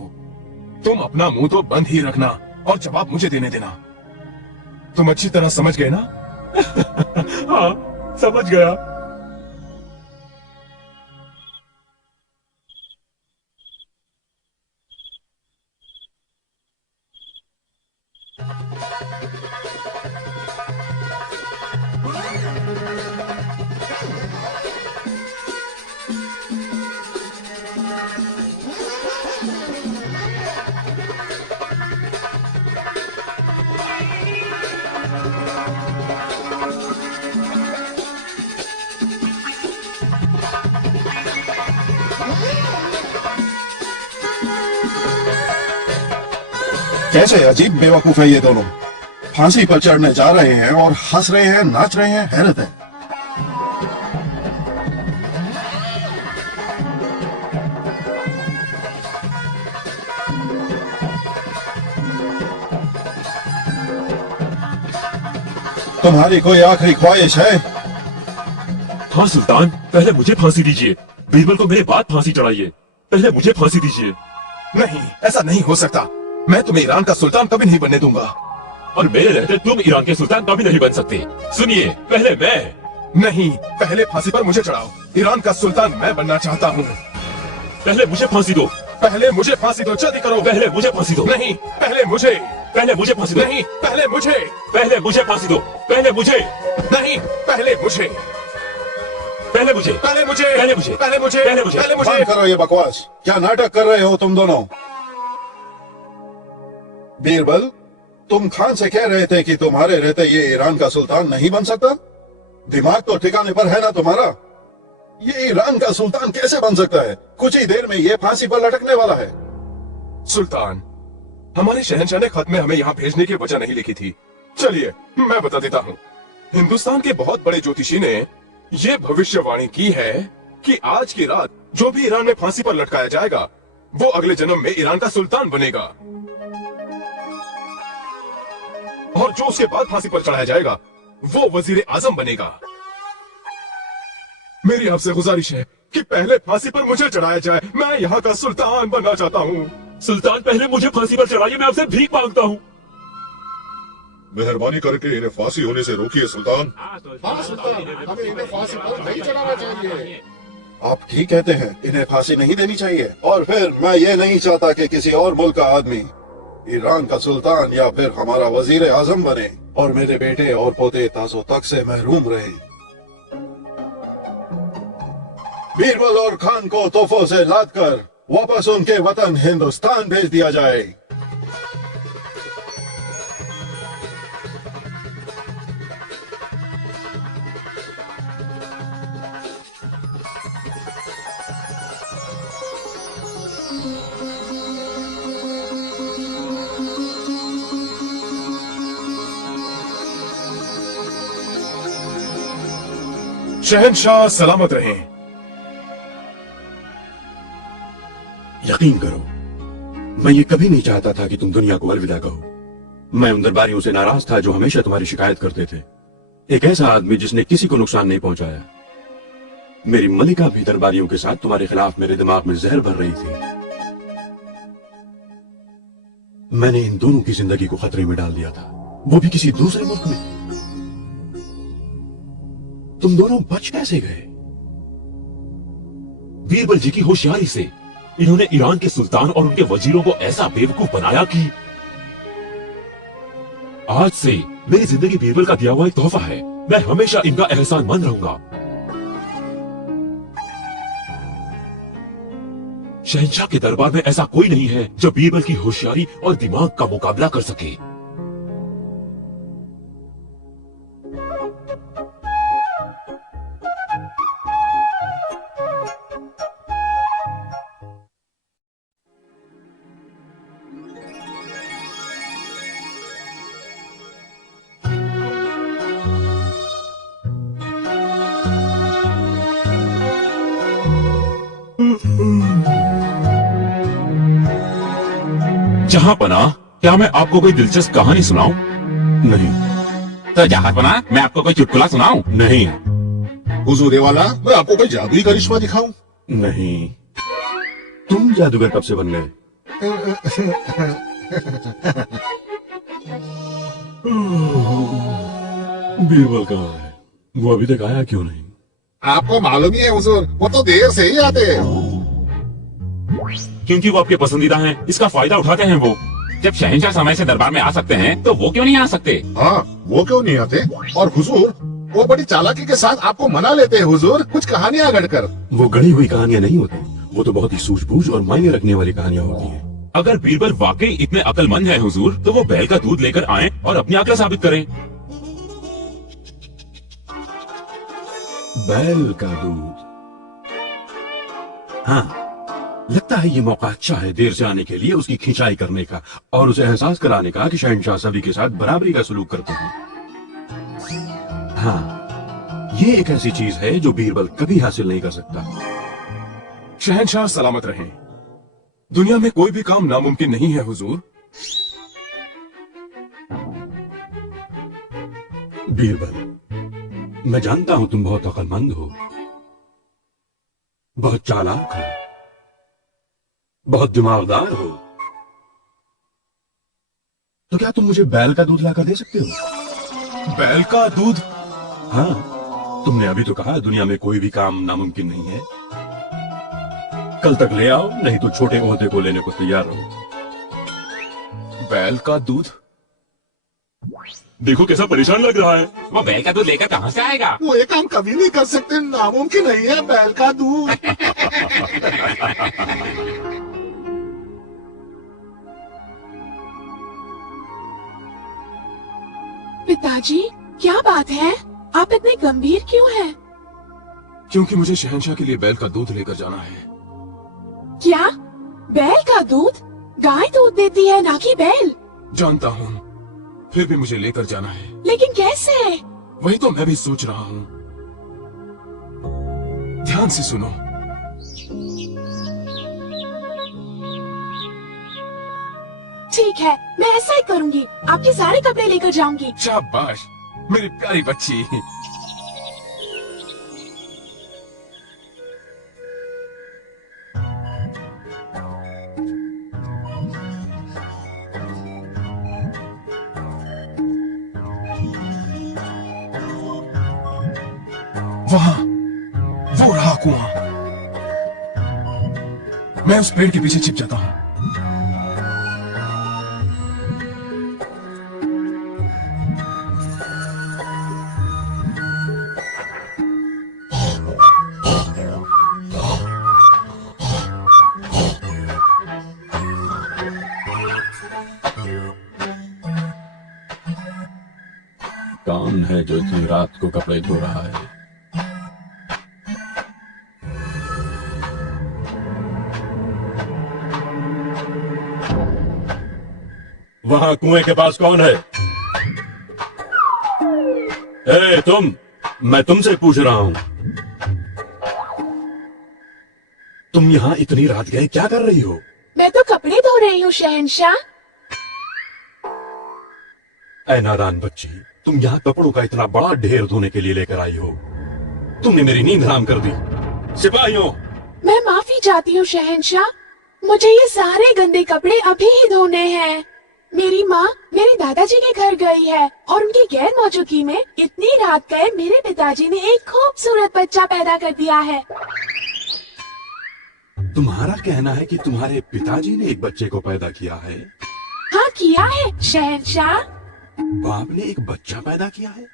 तुम अपना मुंह तो बंद ही रखना और जवाब मुझे देने देना। तुम अच्छी तरह समझ गए ना? हाँ, समझ गया। कैसे अजीब बेवकूफ है ये दोनों। फांसी पर चढ़ने जा रहे हैं और हंस रहे हैं, नाच रहे हैं। हैरत है। तुम्हारी कोई आखिरी ख्वाहिश है? हाँ सुल्तान, पहले मुझे फांसी दीजिए। बीरबल को मेरे बाद फांसी चढ़ाइए। पहले मुझे फांसी दीजिए। नहीं, ऐसा नहीं हो सकता। मैं तुम्हें ईरान का सुल्तान कभी नहीं बनने दूंगा। और मेरे रहते तुम ईरान के सुल्तान कभी नहीं बन सकते। सुनिए, पहले मैं। नहीं, पहले फांसी पर मुझे चढ़ाओ। ईरान का सुल्तान मैं बनना चाहता हूँ। पहले मुझे फांसी दो। पहले मुझे फांसी दो, जल्दी करो। पहले मुझे फांसी दो। नहीं, पहले मुझे। पहले मुझे फांसी दो। नहीं, पहले मुझे। पहले मुझे फांसी दो। पहले मुझे। नहीं, पहले मुझे। पहले मुझे। पहले मुझे। पहले मुझे। पहले मुझे। पहले मुझे। पहले मुझे। बंद करो ये बकवास। क्या नाटक कर रहे हो तुम दोनों? बीरबल, तुम खान से कह रहे थे कि तुम्हारे रहते ये ईरान का सुल्तान नहीं बन सकता। दिमाग तो ठिकाने पर है ना तुम्हारा? ये ईरान का सुल्तान कैसे बन सकता है? कुछ ही देर में ये फांसी पर लटकने वाला है। सुल्तान, हमारे शहंशाह ने खत में हमें यहाँ भेजने की वजह नहीं लिखी थी। चलिए मैं बता देता हूँ। हिंदुस्तान के बहुत बड़े ज्योतिषी ने ये भविष्यवाणी की है कि आज की रात जो भी ईरान में फांसी पर लटकाया जाएगा वो अगले जन्म में ईरान का सुल्तान बनेगा, और जो उसके बाद फांसी पर चढ़ाया जाएगा वो वजीर आजम बनेगा। मेरी आपसे गुजारिश है कि पहले फांसी पर मुझे चढ़ाया जाए। मैं यहाँ का सुल्तान बनना चाहता हूँ। सुल्तान, पहले मुझे फांसी पर चढ़ाइए। मैं आपसे भीख मांगता हूँ। मेहरबानी करके इन्हें फांसी होने से रोकिए सुल्तान। हाँ सुल्तान, हमें इन्हें फांसी पर नहीं चढ़ाना चाहिए। आप ठीक कहते हैं, इन्हें फांसी नहीं देनी चाहिए। और फिर मैं ये नहीं चाहता कि किसी और मुल्क का आदमी ईरान का सुल्तान या फिर हमारा वजीर आजम बने और मेरे बेटे और पोते ताजो तक से महरूम रहे। बीरबल और खान को तोहफों से लाद कर वापस उनके वतन हिंदुस्तान भेज दिया जाए। शहंशाह सलामत रहें। यकीन करो, मैं ये कभी नहीं चाहता था कि तुम दुनिया को अलविदा कहो। मैं उन दरबारियों से नाराज था जो हमेशा तुम्हारी शिकायत करते थे। एक ऐसा आदमी जिसने किसी को नुकसान नहीं पहुंचाया। मेरी मलिका भी दरबारियों के साथ तुम्हारे खिलाफ मेरे दिमाग में जहर भर रही थी। मैंने इन दोनों की जिंदगी को खतरे में डाल दिया था, वो भी किसी दूसरे मुल्क में। तुम दोनों बच कैसे गए? बीरबल जी की होशियारी से इन्होंने ईरान के सुल्तान और उनके वजीरों को ऐसा बेवकूफ बनाया कि आज से मेरी जिंदगी बीरबल का दिया हुआ एक तोहफा है। मैं हमेशा इनका एहसानमंद रहूंगा। शहंशाह के दरबार में ऐसा कोई नहीं है जो बीरबल की होशियारी और दिमाग का मुकाबला कर सके। जहां पना, क्या मैं आपको कोई दिलचस्प कहानी सुनाऊं? नहीं। तो जहां पना, मैं आपको कोई चुटकुला सुनाऊं? नहीं। हुजूर वाला, मैं आपको कोई जादुई करिश्मा दिखाऊं? नहीं। तुम जादूगर कब से बन गए? बीरबल कहाँ है? वो अभी तक आया क्यों नहीं? आपको मालूम ही है हुजूर, वो तो देर से ही आते हैं। क्योंकि वो आपके पसंदीदा हैं, इसका फायदा उठाते हैं वो। जब शहंशाह समय से दरबार में आ सकते हैं तो वो क्यों नहीं आ सकते? हाँ, वो क्यों नहीं आते? और हुजूर, वो बड़ी चालाकी के साथ आपको मना लेते हैं हुजूर, कुछ कहानियां गढ़कर। वो गढ़ी हुई कहानियां नहीं होती, वो तो बहुत ही सूझबूझ और मायने रखने वाली कहानियां होती हैं। अगर बीरबल वाकई इतने अक्लमंद हैं हुजूर, तो वो बैल का दूध लेकर आएं और अपनी अक्ल साबित करें। बैल का दूध? हाँ, लगता है ये मौका अच्छा है देर से आने के लिए उसकी खिंचाई करने का और उसे एहसास कराने का कि शहंशाह सभी के साथ बराबरी का सलूक करते हैं। हाँ, ये एक ऐसी चीज है जो बीरबल कभी हासिल नहीं कर सकता। शहंशाह सलामत रहें। दुनिया में कोई भी काम नामुमकिन नहीं है हुजूर। बीरबल, मैं जानता हूं तुम बहुत अक्लमंद हो, बहुत चालाक हो, बहुत दिमागदार हो। तो क्या तुम मुझे बैल का दूध लाकर दे सकते हो? बैल का दूध? हाँ, तुमने अभी तो कहा दुनिया में कोई भी काम नामुमकिन नहीं है। कल तक ले आओ, नहीं तो छोटे ओहदे को लेने को तैयार रहो। बैल का दूध? देखो कैसा परेशान लग रहा है। वो बैल का दूध लेकर कहाँ से आएगा? वो ये काम कभी नहीं कर सकते, नामुमकिन नहीं है बैल का दूध। पिताजी, क्या बात है? आप इतने गंभीर क्यों हैं? क्योंकि मुझे शहंशाह के लिए बैल का दूध लेकर जाना है। क्या? बैल का दूध? गाय दूध देती है, ना कि बैल। जानता हूँ, फिर भी मुझे लेकर जाना है। लेकिन कैसे? वही तो मैं भी सोच रहा हूँ। ध्यान से सुनो। ठीक है, मैं ऐसा ही करूँगी। आपके सारे कपड़े लेकर जाऊंगी। शाबाश, मेरी प्यारी बच्ची। वहां, वो रहा कुआं। मैं उस पेड़ के पीछे छिप जाता हूं। कौन है जो इतनी रात को कपड़े धो रहा है? वहां कुएं के पास कौन है? ए, तुम, मैं तुमसे पूछ रहा हूं। तुम यहां इतनी रात गए क्या कर रही हो? मैं तो कपड़े धो रही हूँ शहंशाह। ऐ नादान बच्ची, तुम यहाँ कपड़ों का इतना बड़ा ढेर धोने के लिए लेकर आई हो। तुमने मेरी नींद हराम कर दी। सिपाहियों! मैं माफी चाहती हूँ शहंशाह, मुझे ये सारे गंदे कपड़े अभी ही धोने हैं। मेरी माँ मेरे दादाजी के घर गई है और उनकी गैर मौजूदगी में इतनी रात गए मेरे पिताजी ने एक खूबसूरत बच्चा पैदा कर दिया है। तुम्हारा कहना है कि तुम्हारे पिताजी ने एक बच्चे को पैदा किया है? हाँ, किया है शहंशाह। बाप ने एक बच्चा पैदा किया है?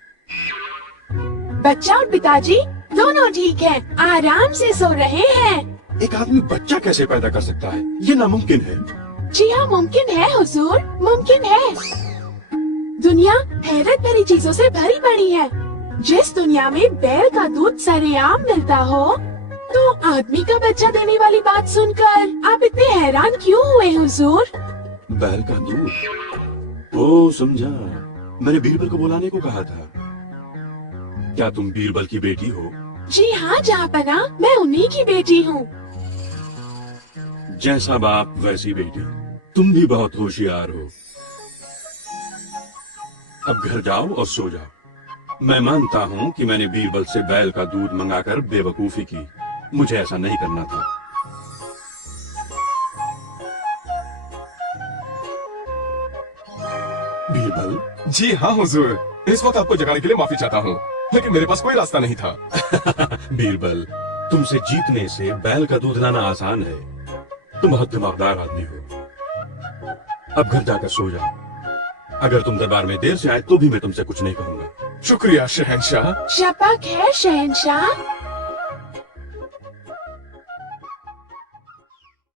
बच्चा और पिताजी दोनों ठीक हैं, आराम से सो रहे हैं। एक आदमी बच्चा कैसे पैदा कर सकता है? ये नामुमकिन है। जी हाँ, मुमकिन है हुजूर, मुमकिन है। दुनिया हैरत भरी चीजों से भरी पड़ी है। जिस दुनिया में बैल का दूध सरेआम मिलता हो, तो आदमी का बच्चा देने वाली बात सुनकर आप इतने हैरान क्यों हुए हुजूर? बैल का दूध? ओ, समझा। मैंने बीरबल को बुलाने को कहा था। क्या तुम बीरबल की बेटी हो? जी हाँ जहाँपना, मैं उन्हीं की बेटी हूँ। जैसा बाप वैसी बेटी। तुम भी बहुत होशियार हो। अब घर जाओ और सो जाओ। मैं मानता हूँ कि मैंने बीरबल से बैल का दूध मंगाकर बेवकूफी की। मुझे ऐसा नहीं करना था। बीरबल? जी हाँ हुजूर, इस वक्त आपको जगाने के लिए माफी चाहता हूँ, लेकिन मेरे पास कोई रास्ता नहीं था। बीरबल, तुमसे जीतने से बैल का दूध लाना आसान है। तुम बहुत दिमागदार आदमी हो। अब घर जाकर सो जाओ। अगर तुम दरबार में देर से आए तो भी मैं तुमसे कुछ नहीं कहूंगा। शुक्रिया शहंशाह। शपथ है शहंशाह।